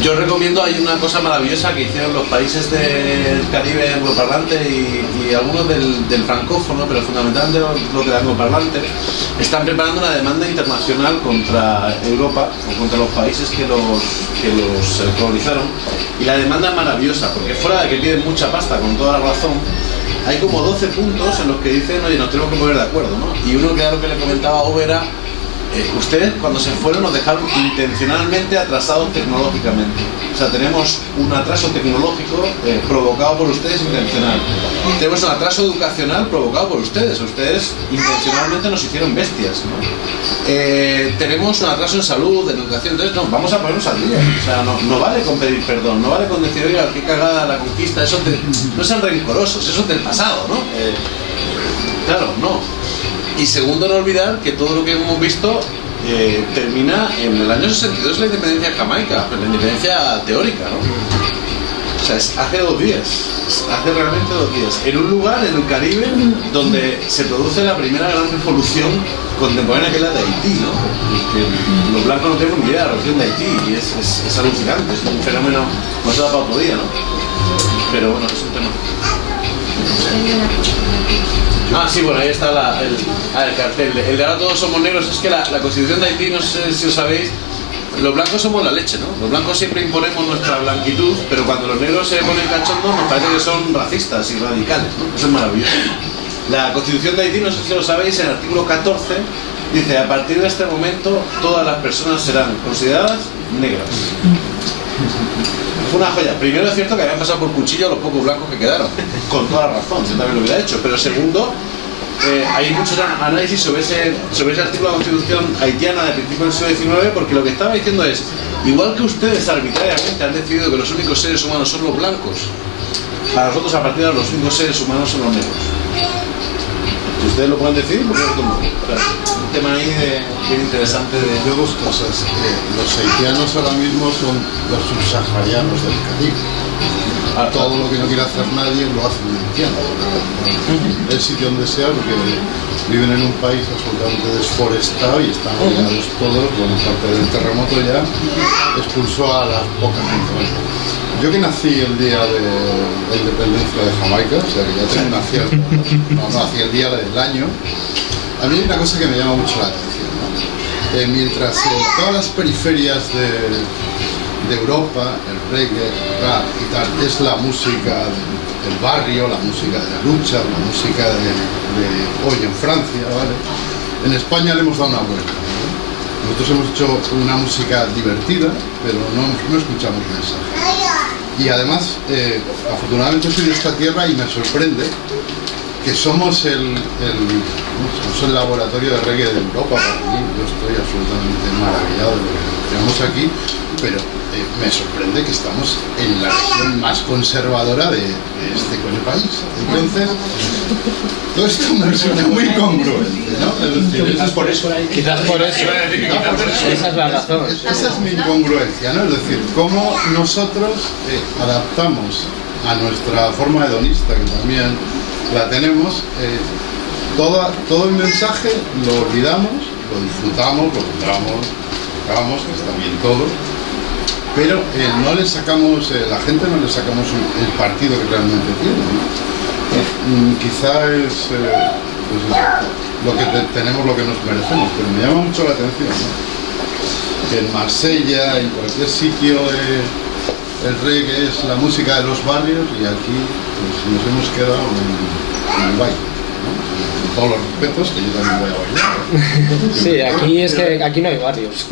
Yo recomiendo, hay una cosa maravillosa que hicieron los países del Caribe angloparlante y algunos del francófono, pero fundamentalmente los del angloparlante, están preparando una demanda internacional contra Europa o contra los países que los colonizaron. Y la demanda es maravillosa, porque fuera de que piden mucha pasta, con toda la razón, hay como 12 puntos en los que dicen, oye, nos tenemos que poner de acuerdo, ¿no? Y uno que era lo que le comentaba a Ove era, ustedes cuando se fueron nos dejaron intencionalmente atrasados tecnológicamente. O sea, tenemos un atraso tecnológico provocado por ustedes intencional. Tenemos un atraso educacional provocado por ustedes. Ustedes intencionalmente nos hicieron bestias, ¿no? Tenemos un atraso en salud, en educación. Entonces, no, vamos a ponernos al día. O sea, no vale con pedir perdón, no vale con decir, oiga, qué cagada la conquista. No sean rencorosos, eso es del pasado, ¿no? Claro, no. Y segundo, no olvidar que todo lo que hemos visto termina en el año 62, la independencia de Jamaica, la independencia teórica, ¿no? O sea, es hace 2 días, hace realmente 2 días, en un lugar en el Caribe donde se produce la primera gran revolución contemporánea, que es la de Haití, ¿no? Que los blancos no tenemos ni idea de la revolución de Haití, y es alucinante, es un fenómeno no se da para otro día, ¿no? Pero bueno, es un tema. Ah, sí, bueno, ahí está el cartel. El de ahora todos somos negros. Es que la Constitución de Haití, no sé si os sabéis, los blancos somos la leche, ¿no? Los blancos siempre imponemos nuestra blanquitud, pero cuando los negros se ponen cachondos nos parece que son racistas y radicales, ¿no? Eso es maravilloso. La Constitución de Haití, no sé si lo sabéis, en el artículo 14 dice: a partir de este momento todas las personas serán consideradas negras. Fue una joya. Primero, es cierto que habían pasado por cuchillo a los pocos blancos que quedaron, con toda razón, yo también lo hubiera hecho. Pero segundo, hay muchos análisis sobre ese artículo de la Constitución haitiana de principios del siglo XIX, porque lo que estaba diciendo es, igual que ustedes arbitrariamente han decidido que los únicos seres humanos son los blancos, para nosotros a partir de ahora los únicos seres humanos son los negros. Si ustedes lo pueden decir, porque nosotros no. Un tema ahí bien interesante de 2 cosas. Los haitianos ahora mismo son los subsaharianos del Caribe. Todo lo que no quiere hacer nadie lo hace un haitiano. El sitio donde sea, porque viven en un país absolutamente desforestado y están obligados todos, bueno, parte del terremoto ya expulsó a la poca gente. Yo que nací el día de la independencia de Jamaica, o sea que ya tengo una cierta, no nací el día del año, a mí hay una cosa que me llama mucho la atención, ¿no? Mientras en todas las periferias de Europa, el reggae, el rap y tal, es la música del barrio, la música de la lucha, la música de hoy en Francia, ¿vale? En España le hemos dado una vuelta, ¿no? Nosotros hemos hecho una música divertida, pero no escuchamos mensajes. Y además, afortunadamente soy de esta tierra y me sorprende que somos el laboratorio de reggae de Europa. Para mí, yo estoy absolutamente maravillado de lo que tenemos aquí, pero me sorprende que estamos en la región más conservadora de este país. Entonces, todo esto me resulta muy congruente, ¿no? Es decir, quizás por eso. Quizás por eso. Esa es la razón. Esa es mi incongruencia, ¿no? Es decir, cómo nosotros adaptamos a nuestra forma hedonista, que también la tenemos, todo el mensaje lo olvidamos, lo disfrutamos, lo compramos, que está bien todo, pero no le sacamos, la gente no le sacamos el partido que realmente tiene, ¿no? Quizá es pues tenemos lo que nos merecemos, pero me llama mucho la atención, ¿no? Que en Marsella, en cualquier sitio, el reggae es la música de los barrios y aquí pues, nos hemos quedado en el baile, ¿no? Con todos los respetos, que yo también voy a bailar. Sí, aquí es que aquí no hay barrios.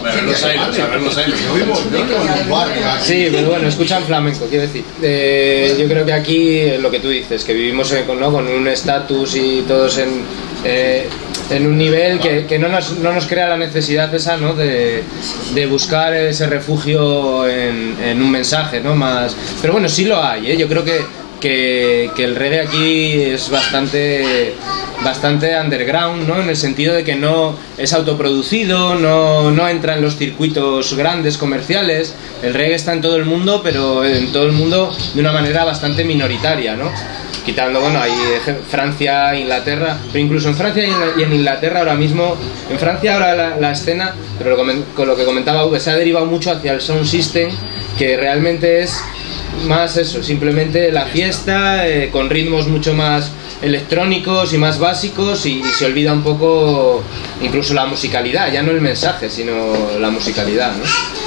Bueno, los hay. Yo vivo en un barrio aquí. Sí, pero bueno, escuchan flamenco, quiero decir. Yo creo que aquí, lo que tú dices, que vivimos ¿no? con un estatus y todos en un nivel que no nos crea la necesidad esa, ¿no? de buscar ese refugio en un mensaje, ¿no? Más. Pero bueno, sí lo hay, ¿eh? Yo creo que el reggae aquí es bastante underground, ¿no? En el sentido de que no es autoproducido, no entra en los circuitos grandes comerciales. El reggae está en todo el mundo, pero en todo el mundo de una manera bastante minoritaria, ¿no? Quitando, bueno, hay Francia, Inglaterra, pero incluso en Francia y en Inglaterra ahora mismo, en Francia ahora la escena, pero con lo que comentaba Uwe, se ha derivado mucho hacia el sound system, que realmente es más eso, simplemente la fiesta, con ritmos mucho más electrónicos y más básicos, y se olvida un poco incluso la musicalidad, ya no el mensaje, sino la musicalidad, ¿no?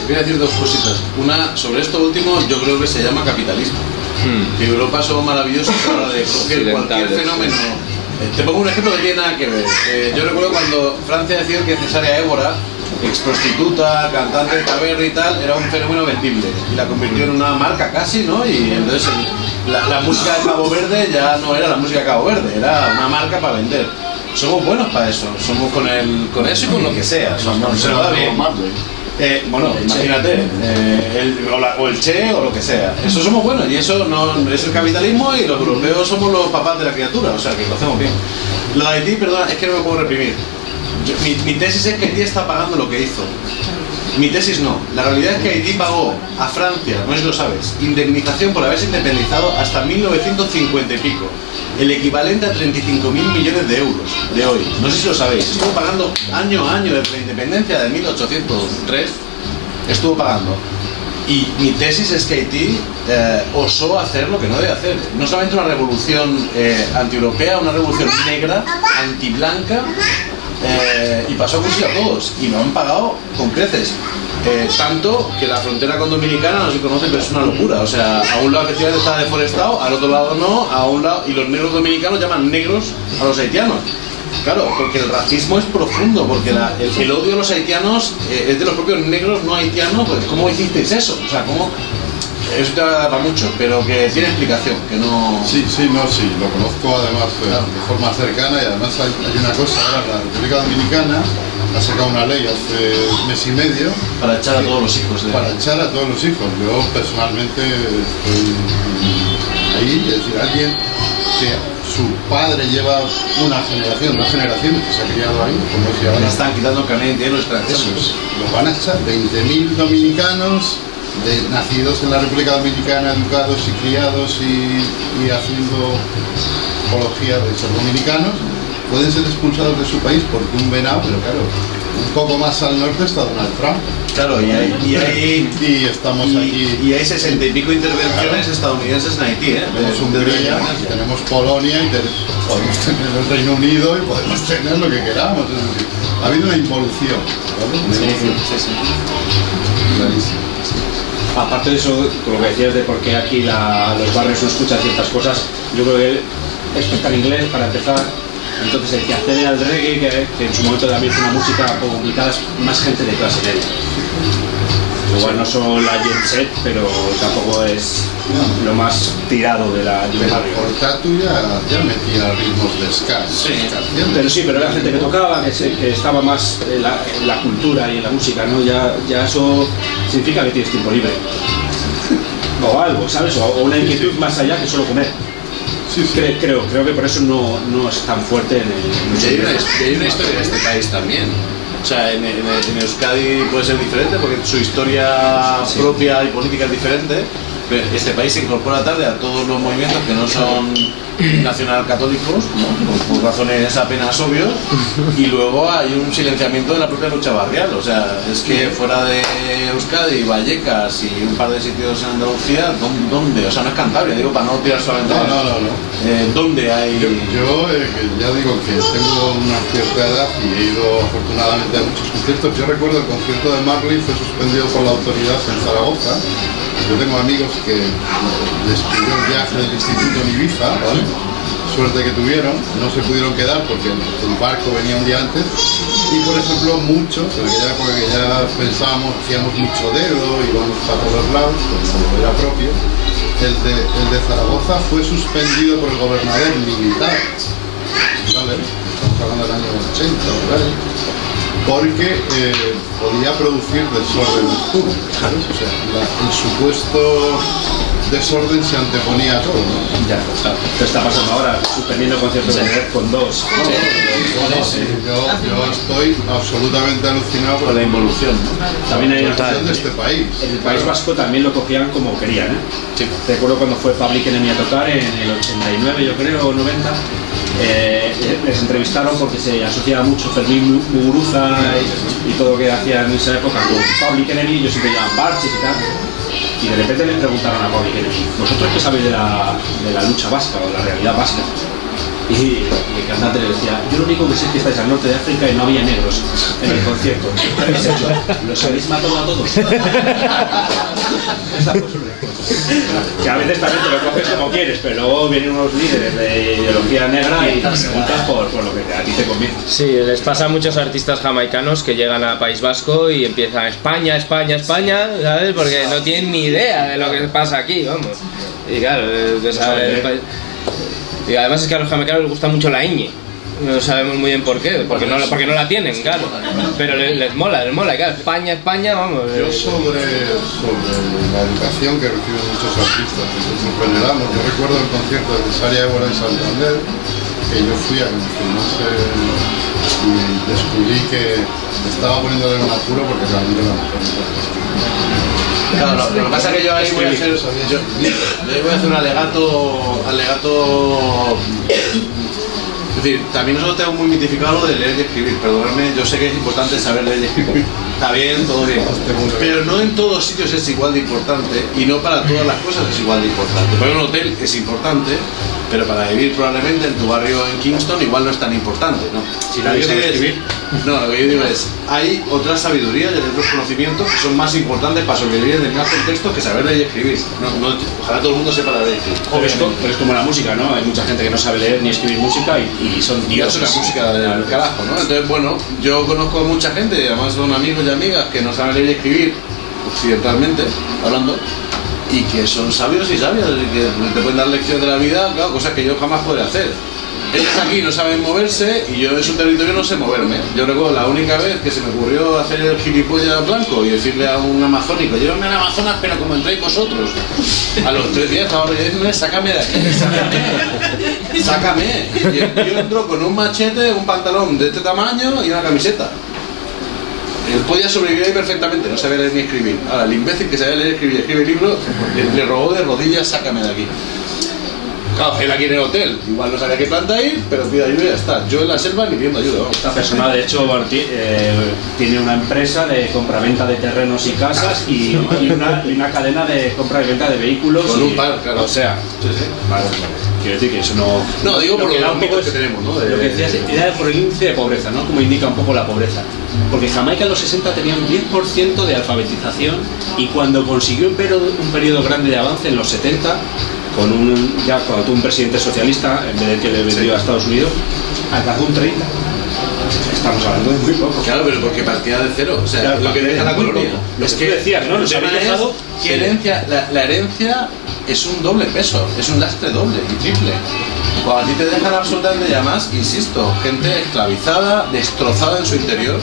Voy a decir dos cositas. Una, sobre esto último, yo creo que se llama capitalismo. Que Europa somos maravillosos a la hora de coger cualquier fenómeno. Te pongo un ejemplo que tiene nada que ver. Yo recuerdo cuando Francia decidió que Cesárea Évora, ex prostituta, cantante de taberna y tal, era un fenómeno vendible y la convirtió en una marca casi, ¿no? Y entonces la música de Cabo Verde ya no era la música de Cabo Verde, era una marca para vender. Somos buenos para eso, somos con eso y con lo que sea, se nos da bien. Bueno, imagínate, o el Che o lo que sea, eso somos buenos y eso no es el capitalismo, y los europeos somos los papás de la criatura, o sea que lo hacemos bien. Lo de Haití, perdona, es que no me puedo reprimir. Mi tesis es que Haití está pagando lo que hizo. Mi tesis no. La realidad es que Haití pagó a Francia, no sé si lo sabes, indemnización por haberse independizado hasta 1950 y pico. El equivalente a 35.000 millones de euros de hoy. No sé si lo sabéis. Estuvo pagando año a año desde la independencia de 1803. Estuvo pagando. Y mi tesis es que Haití osó hacer lo que no debe hacer. No solamente una revolución anti-europea, una revolución negra, anti-blanca, y pasó a cuchillo a todos. Y lo han pagado con creces. Tanto que la frontera con Dominicana no se conoce, pero es una locura. O sea, a un lado efectivamente está deforestado, al otro lado no, a un lado, y los negros dominicanos llaman negros a los haitianos. Claro, porque el racismo es profundo, porque el odio a los haitianos es de los propios negros no haitianos. Pues, ¿cómo hicisteis eso? O sea, ¿cómo? Eso te va a dar mucho, pero que tiene explicación, que no... Sí, lo conozco además de forma cercana, y además hay una cosa, ahora la República Dominicana ha sacado una ley hace mes y medio para echar a todos los hijos para echar a todos los hijos. Yo personalmente estoy ahí, es decir, alguien que su padre lleva una generación, 2 generaciones que se ha criado ahí, como si ahora están quitando carnet de los extranjeros. Los van a echar 20.000 dominicanos nacidos en la República Dominicana, educados y criados y haciendo apología de ser dominicanos, pueden ser expulsados de su país porque un venado, pero claro, un poco más al norte está Donald Trump. Claro, y estamos aquí. Y hay 60 y pico intervenciones estadounidenses en Haití, ¿eh? Tenemos Hungría, tenemos Polonia, y podemos tener el Reino Unido y podemos tener lo que queramos. Es decir, ha habido una involución, ¿vale? Sí. Clarísimo. Aparte de eso, con lo que decías de por qué aquí los barrios no escuchan ciertas cosas, yo creo que esto está en inglés para empezar. Entonces el que accede al reggae, que en su momento también es una música poco complicada, es más gente de clase media. Igual no son la jet set, pero tampoco es lo más tirado del barrio. Portatu ya metía ritmos de ska. Sí, pero era gente que tocaba, que estaba más en la cultura y en la música, ¿no? Ya eso significa que tienes tiempo libre. O algo, ¿sabes? O una inquietud más allá que solo comer. Sí. Creo que por eso no es tan fuerte en el... Y hay una historia de este país también. O sea, en Euskadi puede ser diferente porque su historia propia y política es diferente, este país se incorpora tarde a todos los movimientos que no son nacional-católicos, ¿no? por razones apenas obvias, y luego hay un silenciamiento de la propia lucha barrial. O sea, es que fuera de Euskadi, Vallecas y un par de sitios en Andalucía, ¿dónde? O sea, no es Cantabria, digo, para no tirar solamente. No. ¿Dónde hay...? Yo ya digo que tengo una cierta edad y he ido afortunadamente a muchos conciertos. Yo recuerdo el concierto de Marley fue suspendido por la autoridad en Zaragoza. Yo tengo amigos que les pidió el viaje del instituto en Ibiza, ¿vale? Suerte que tuvieron, no se pudieron quedar porque el barco venía un día antes. Y por ejemplo, muchos, en aquella época que ya pensábamos, hacíamos mucho dedo, íbamos para todos lados, como era propio, el de Zaragoza fue suspendido por el gobernador militar, ¿vale? Estamos hablando del año 80, ¿vale? Porque podía producir desórdenes públicos, ¿sabes? O sea, el supuesto desorden se anteponía a todo, ¿no? Ya, ¿qué está pasando ahora? Suspendiendo conciertos de Red con dos. Yo estoy absolutamente alucinado con la involución, ¿no? También hay de este país. En el País Vasco también lo cogían como querían, ¿eh? Sí. Recuerdo cuando fue Public Enemy a tocar en el 89, yo creo, o 90. Les entrevistaron porque se asociaba mucho Fermín Muguruza y todo lo que hacía en esa época con Public Enemy. Ellos siempre llamaban parches y tal. Y de repente les preguntaron a Public Enemy: ¿vosotros qué sabéis de la lucha vasca o de la realidad vasca? Y el cantante le decía: yo lo único que sé es que estáis al norte de África y no había negros en el concierto. ¿Los habéis matado a todos? Esa fue su respuesta. Que a veces también te lo coges como quieres, pero luego vienen unos líderes de ideología negra y te preguntas por lo que a ti te conviene. Sí, les pasa a muchos artistas jamaicanos que llegan a País Vasco y empiezan España, España, España, ¿sabes? Porque no tienen ni idea de lo que pasa aquí, vamos. Y claro, y además es que a los jamaicanos les gusta mucho la ñ. No sabemos muy bien por qué, porque no la tienen, claro. Pero les mola, claro. España, España, vamos. Yo sobre la educación que reciben muchos artistas, que veneramos. Yo recuerdo el concierto de Cesárea Évora en Santander, que yo fui a que me filmase y descubrí que estaba poniéndole en un apuro porque realmente no. Claro, lo que pasa es que yo ahí voy a hacer un alegato. Es decir, también nosotros tenemos muy mitificado lo de leer y escribir. Perdonadme, yo sé que es importante saber leer y escribir. Está bien, todo bien. Pero no en todos sitios es igual de importante y no para todas las cosas es igual de importante. Por ejemplo, un hotel es importante, pero para vivir probablemente en tu barrio en Kingston igual no es tan importante, ¿no? Si nadie sabe escribir. No, lo que yo digo es, hay otras sabidurías y otros conocimientos que son más importantes para sobrevivir en determinados contextos que saber leer y escribir. Ojalá todo el mundo sepa leer y escribir. Pero es como la música, ¿no? Hay mucha gente que no sabe leer ni escribir música y son dioses. Es la música del carajo, ¿no? Entonces, bueno, yo conozco a mucha gente, además son amigos y amigas que no saben leer y escribir, occidentalmente hablando, y que son sabios y sabias, y que te pueden dar lecciones de la vida, claro, cosas que yo jamás podré hacer. Ellos aquí no saben moverse y yo en su territorio no sé moverme. Yo recuerdo la única vez que se me ocurrió hacer el gilipollas blanco y decirle a un amazónico: llévame al Amazonas pero como entréis vosotros. A los 3 días estaba diciéndome: sácame de aquí, sácame. Y yo entro con un machete, un pantalón de este tamaño y una camiseta. Él podía sobrevivir ahí perfectamente, no sabía leer ni escribir. Ahora, el imbécil que sabía leer, escribir y escribe libros, le robó de rodillas: sácame de aquí. Claro, él aquí en el hotel, igual no sabía qué planta ir, pero pide ayuda y ya está. Yo en la selva ni pidiendo ayuda. Vamos. Esta persona, de hecho, tiene una empresa de compraventa de terrenos y casas y una cadena de compra y venta de vehículos. Con un par, claro. O sea, sí. Vale. Quiero decir que eso no... No, digo por los mitos que tenemos, ¿no? Lo que decías era por el índice de pobreza, ¿no? Como indica un poco la pobreza. Porque Jamaica en los 60 tenía un 10% de alfabetización y cuando consiguió un periodo grande de avance en los 70, cuando tuvo un presidente socialista, en vez de que le vendió a Estados Unidos, alcanzó un 30%. Estamos hablando de muy poco. Claro, pero porque partía de cero. O sea, claro, lo que deja la colonia. Es que decías, ¿no? Nos habéis dejado que la herencia es un doble peso, es un lastre doble y triple. Cuando a ti te dejan absolutamente ya más, insisto, gente esclavizada, destrozada en su interior,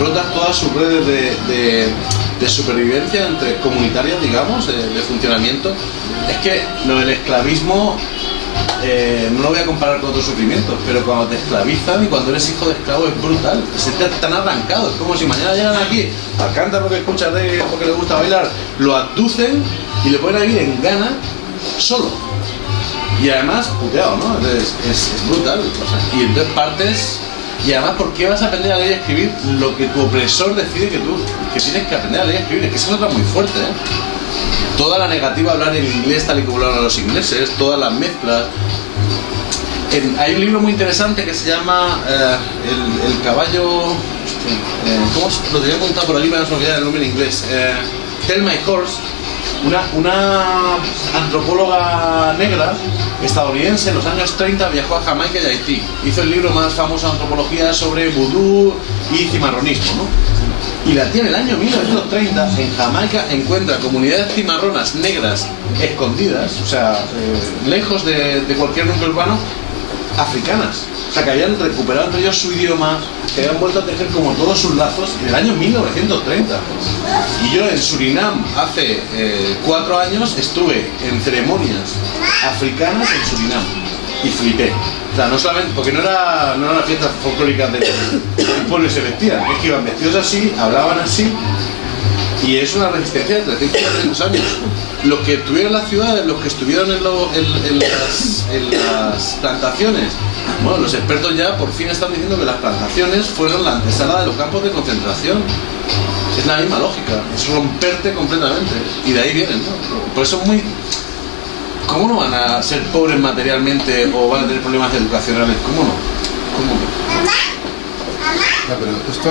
rotas todas sus redes de supervivencia entre comunitarias, digamos, de funcionamiento. Es que lo del esclavismo no lo voy a comparar con otros sufrimientos, pero cuando te esclavizan y cuando eres hijo de esclavo es brutal, se te han arrancado, es como si mañana llegan aquí al cántaro que escucha reggae porque le gusta bailar, lo abducen y le ponen a vivir en Ghana solo. Y además, puteado, ¿no? Entonces, es brutal. O sea, y entonces partes... Y además, ¿por qué vas a aprender a leer y a escribir lo que tu opresor decide que tienes que aprender a leer y a escribir? Es que esa es otra muy fuerte, ¿eh? Toda la negativa a hablar en inglés tal y como lo hablan los ingleses, todas las mezclas. Hay un libro muy interesante que se llama El caballo... ¿cómo lo tenía contado por aquí? Me voy a olvidar el nombre en inglés. Tell My Horse. Una antropóloga negra estadounidense en los años 30 viajó a Jamaica y a Haití. Hizo el libro más famoso de antropología sobre vudú y cimarronismo, ¿no? Y la tía en el año 1930 en Jamaica encuentra comunidades cimarronas negras escondidas, o sea, lejos de cualquier núcleo urbano, africanas. O sea, que habían recuperado entre ellos su idioma, que habían vuelto a tejer como todos sus lazos en el año 1930. Y yo en Surinam hace 4 años estuve en ceremonias africanas en Surinam y flipé. O sea, no solamente, porque no era una fiesta folclórica del pueblo y se vestían, es que iban vestidos así, hablaban así, y es una resistencia de 300 años. Los que estuvieron en las ciudades, los que estuvieron en las plantaciones, bueno, los expertos ya por fin están diciendo que las plantaciones fueron la antesala de los campos de concentración. Es la misma lógica, es romperte completamente, y de ahí vienen, ¿no? Por eso es muy... ¿Cómo no van a ser pobres materialmente o van a tener problemas educacionales? ¿Cómo no? ¿Cómo no? Ya, pero esto,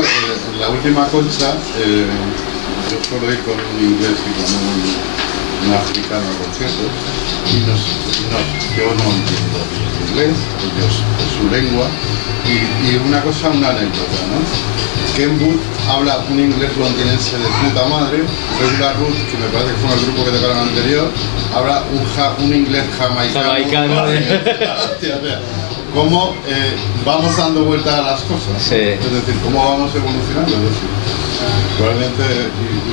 en la última concha, yo suelo ir con un inglés y con un africano a conciertos, y yo no entiendo inglés, ellos su lengua, y una anécdota, ¿no? Ken Booth habla un inglés londinense de puta madre, Regular Root, que me parece que fue el grupo que tocaron anterior, habla un inglés jamaicano. Cómo vamos dando vueltas a las cosas, sí. Es decir, cómo vamos evolucionando. Es decir, probablemente,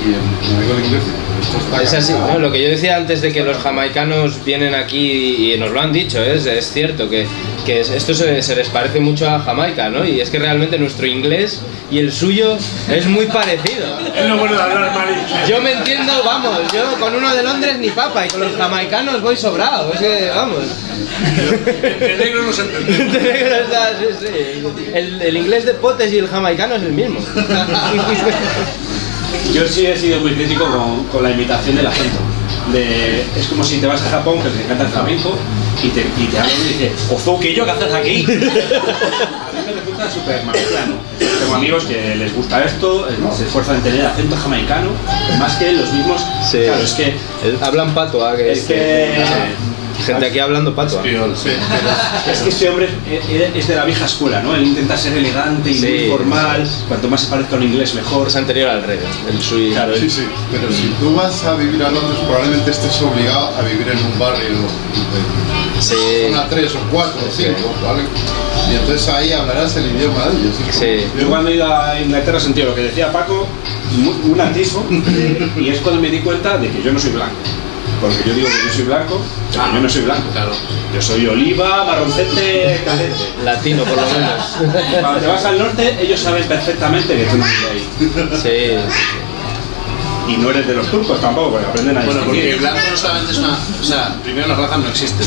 y en amigo el inglés, esto está es así, ¿no? Lo que yo decía antes de que los jamaicanos vienen aquí y nos lo han dicho, es cierto que esto se les parece mucho a Jamaica, ¿no? Y es que realmente nuestro inglés y el suyo es muy parecido. Es lo bueno de hablar mal inglés. Yo me entiendo, vamos, yo con uno de Londres ni papa, y con los jamaicanos voy sobrado, es que, vamos. Entre negros nos entendemos. Entre negros, sí. El inglés de Potes y el jamaicano es el mismo. Yo sí he sido muy crítico con la imitación del acento. Es como si te vas a Japón, que te encanta el flamenco, y te hablan y dices, Ozuki, ¿yo qué haces aquí? A mí me resulta súper marciano. Tengo amigos que les gusta esto, se esfuerzan en tener acento jamaicano, más que los mismos. Sí. Claro, es que hablan patois, gente aquí hablando patois. Es que este hombre es de la vieja escuela, ¿no? Él intenta ser elegante y muy formal. Cuanto más se parezca a un inglés, mejor. Es anterior al reggae, el suyo. Claro, sí, sí. Pero si tú vas a vivir a Londres, probablemente estés obligado a vivir en un barrio de zona 3 o 4 o 5, ¿vale? Y entonces ahí hablarás el idioma de ellos. Sí. Yo cuando he ido a Inglaterra sentí lo que decía Paco, un atisbo, y es cuando me di cuenta de que yo no soy blanco. Porque yo digo que yo soy blanco, pero yo no soy blanco. Claro. Yo soy oliva, marroncete, caliente. Latino, por lo menos. Cuando te vas al norte, ellos saben perfectamente que tú no eres de ahí. Sí. Y no eres de los turcos tampoco, porque aprenden a distinguir. Bueno, porque blanco no solamente es una... O sea, primero las razas no existen,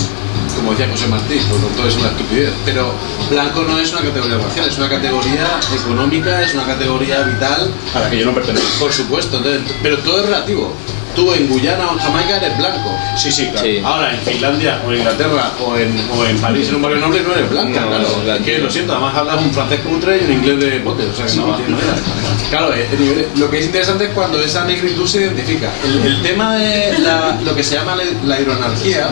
como decía José Martí, por lo tanto es una estupidez. Pero blanco no es una categoría racial, es una categoría económica, es una categoría vital. A la que yo no pertenezco. Por supuesto, entonces, pero todo es relativo. Tú en Guyana o en Jamaica eres blanco. Sí, claro. Sí. Ahora en Finlandia o en Inglaterra o en París, en un barrio noble, no eres blanca, claro. Es que lo siento, además hablas un francés cutre y un inglés de pote, o sea que no tiene manera. Claro, lo que es interesante es cuando esa negritud se identifica. El tema de lo que se llama la hidroanarquía,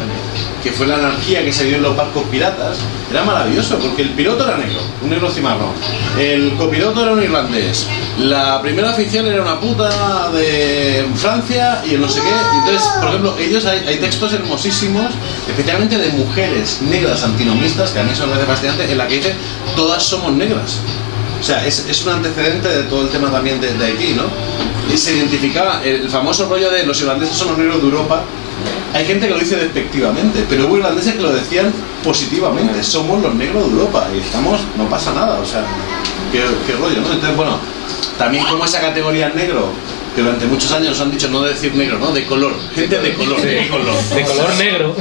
que fue la anarquía que se dio en los barcos piratas, era maravilloso, porque el piloto era negro, un negro cimarrón, el copiloto era un irlandés, la primera oficial era una puta de Francia y el no sé qué. Entonces, por ejemplo, ellos hay textos hermosísimos, especialmente de mujeres negras antinomistas, que a mí eso me parece fascinante, en la que dice, todas somos negras. O sea, es un antecedente de todo el tema también de Haití, ¿no? Y se identificaba el famoso rollo de los irlandeses son los negros de Europa, Hay gente que lo dice despectivamente, pero hubo irlandeses que lo decían positivamente. Somos los negros de Europa y estamos, no pasa nada, o sea, qué rollo, ¿no? Entonces, bueno, también como esa categoría negro, que durante muchos años nos han dicho no de decir negro, ¿no? De color, gente de color, de color. De color negro.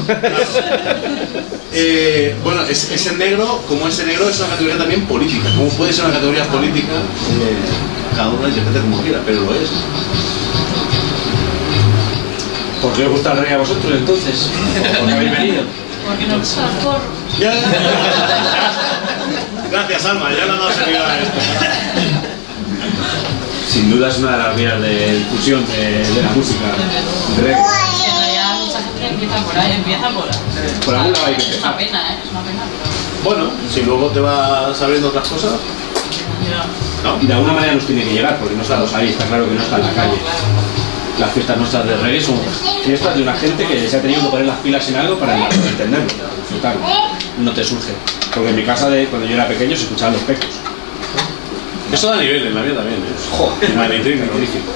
Bueno, ese negro, como ese negro, es una categoría también política. Como puede ser una categoría política, cada uno la interpreta como quiera, pero lo es. ¿Por qué os gusta el reggae a vosotros entonces? ¿Por qué habéis venido? Porque nos gusta el porro. Gracias, Alma, ya no nos ha ayudado a esto. Sin duda es una de las vías de difusión de la música reggae. En realidad mucha gente empieza por ahí, Por algún lado hay que Es empezar. una pena, es una pena. Bueno, si luego te vas sabiendo otras cosas, Ya. Y de alguna manera nos tiene que llegar, porque no estamos ahí, está claro que no está en la calle. Las fiestas nuestras de reggae son fiestas de una gente que se ha tenido que poner las pilas en algo para entenderlo, disfrutarlo. No te surge. Porque en mi casa, cuando yo era pequeño, se escuchaban los pecos. eso da nivel en la vida también, ¿eh? Joder, magnífico.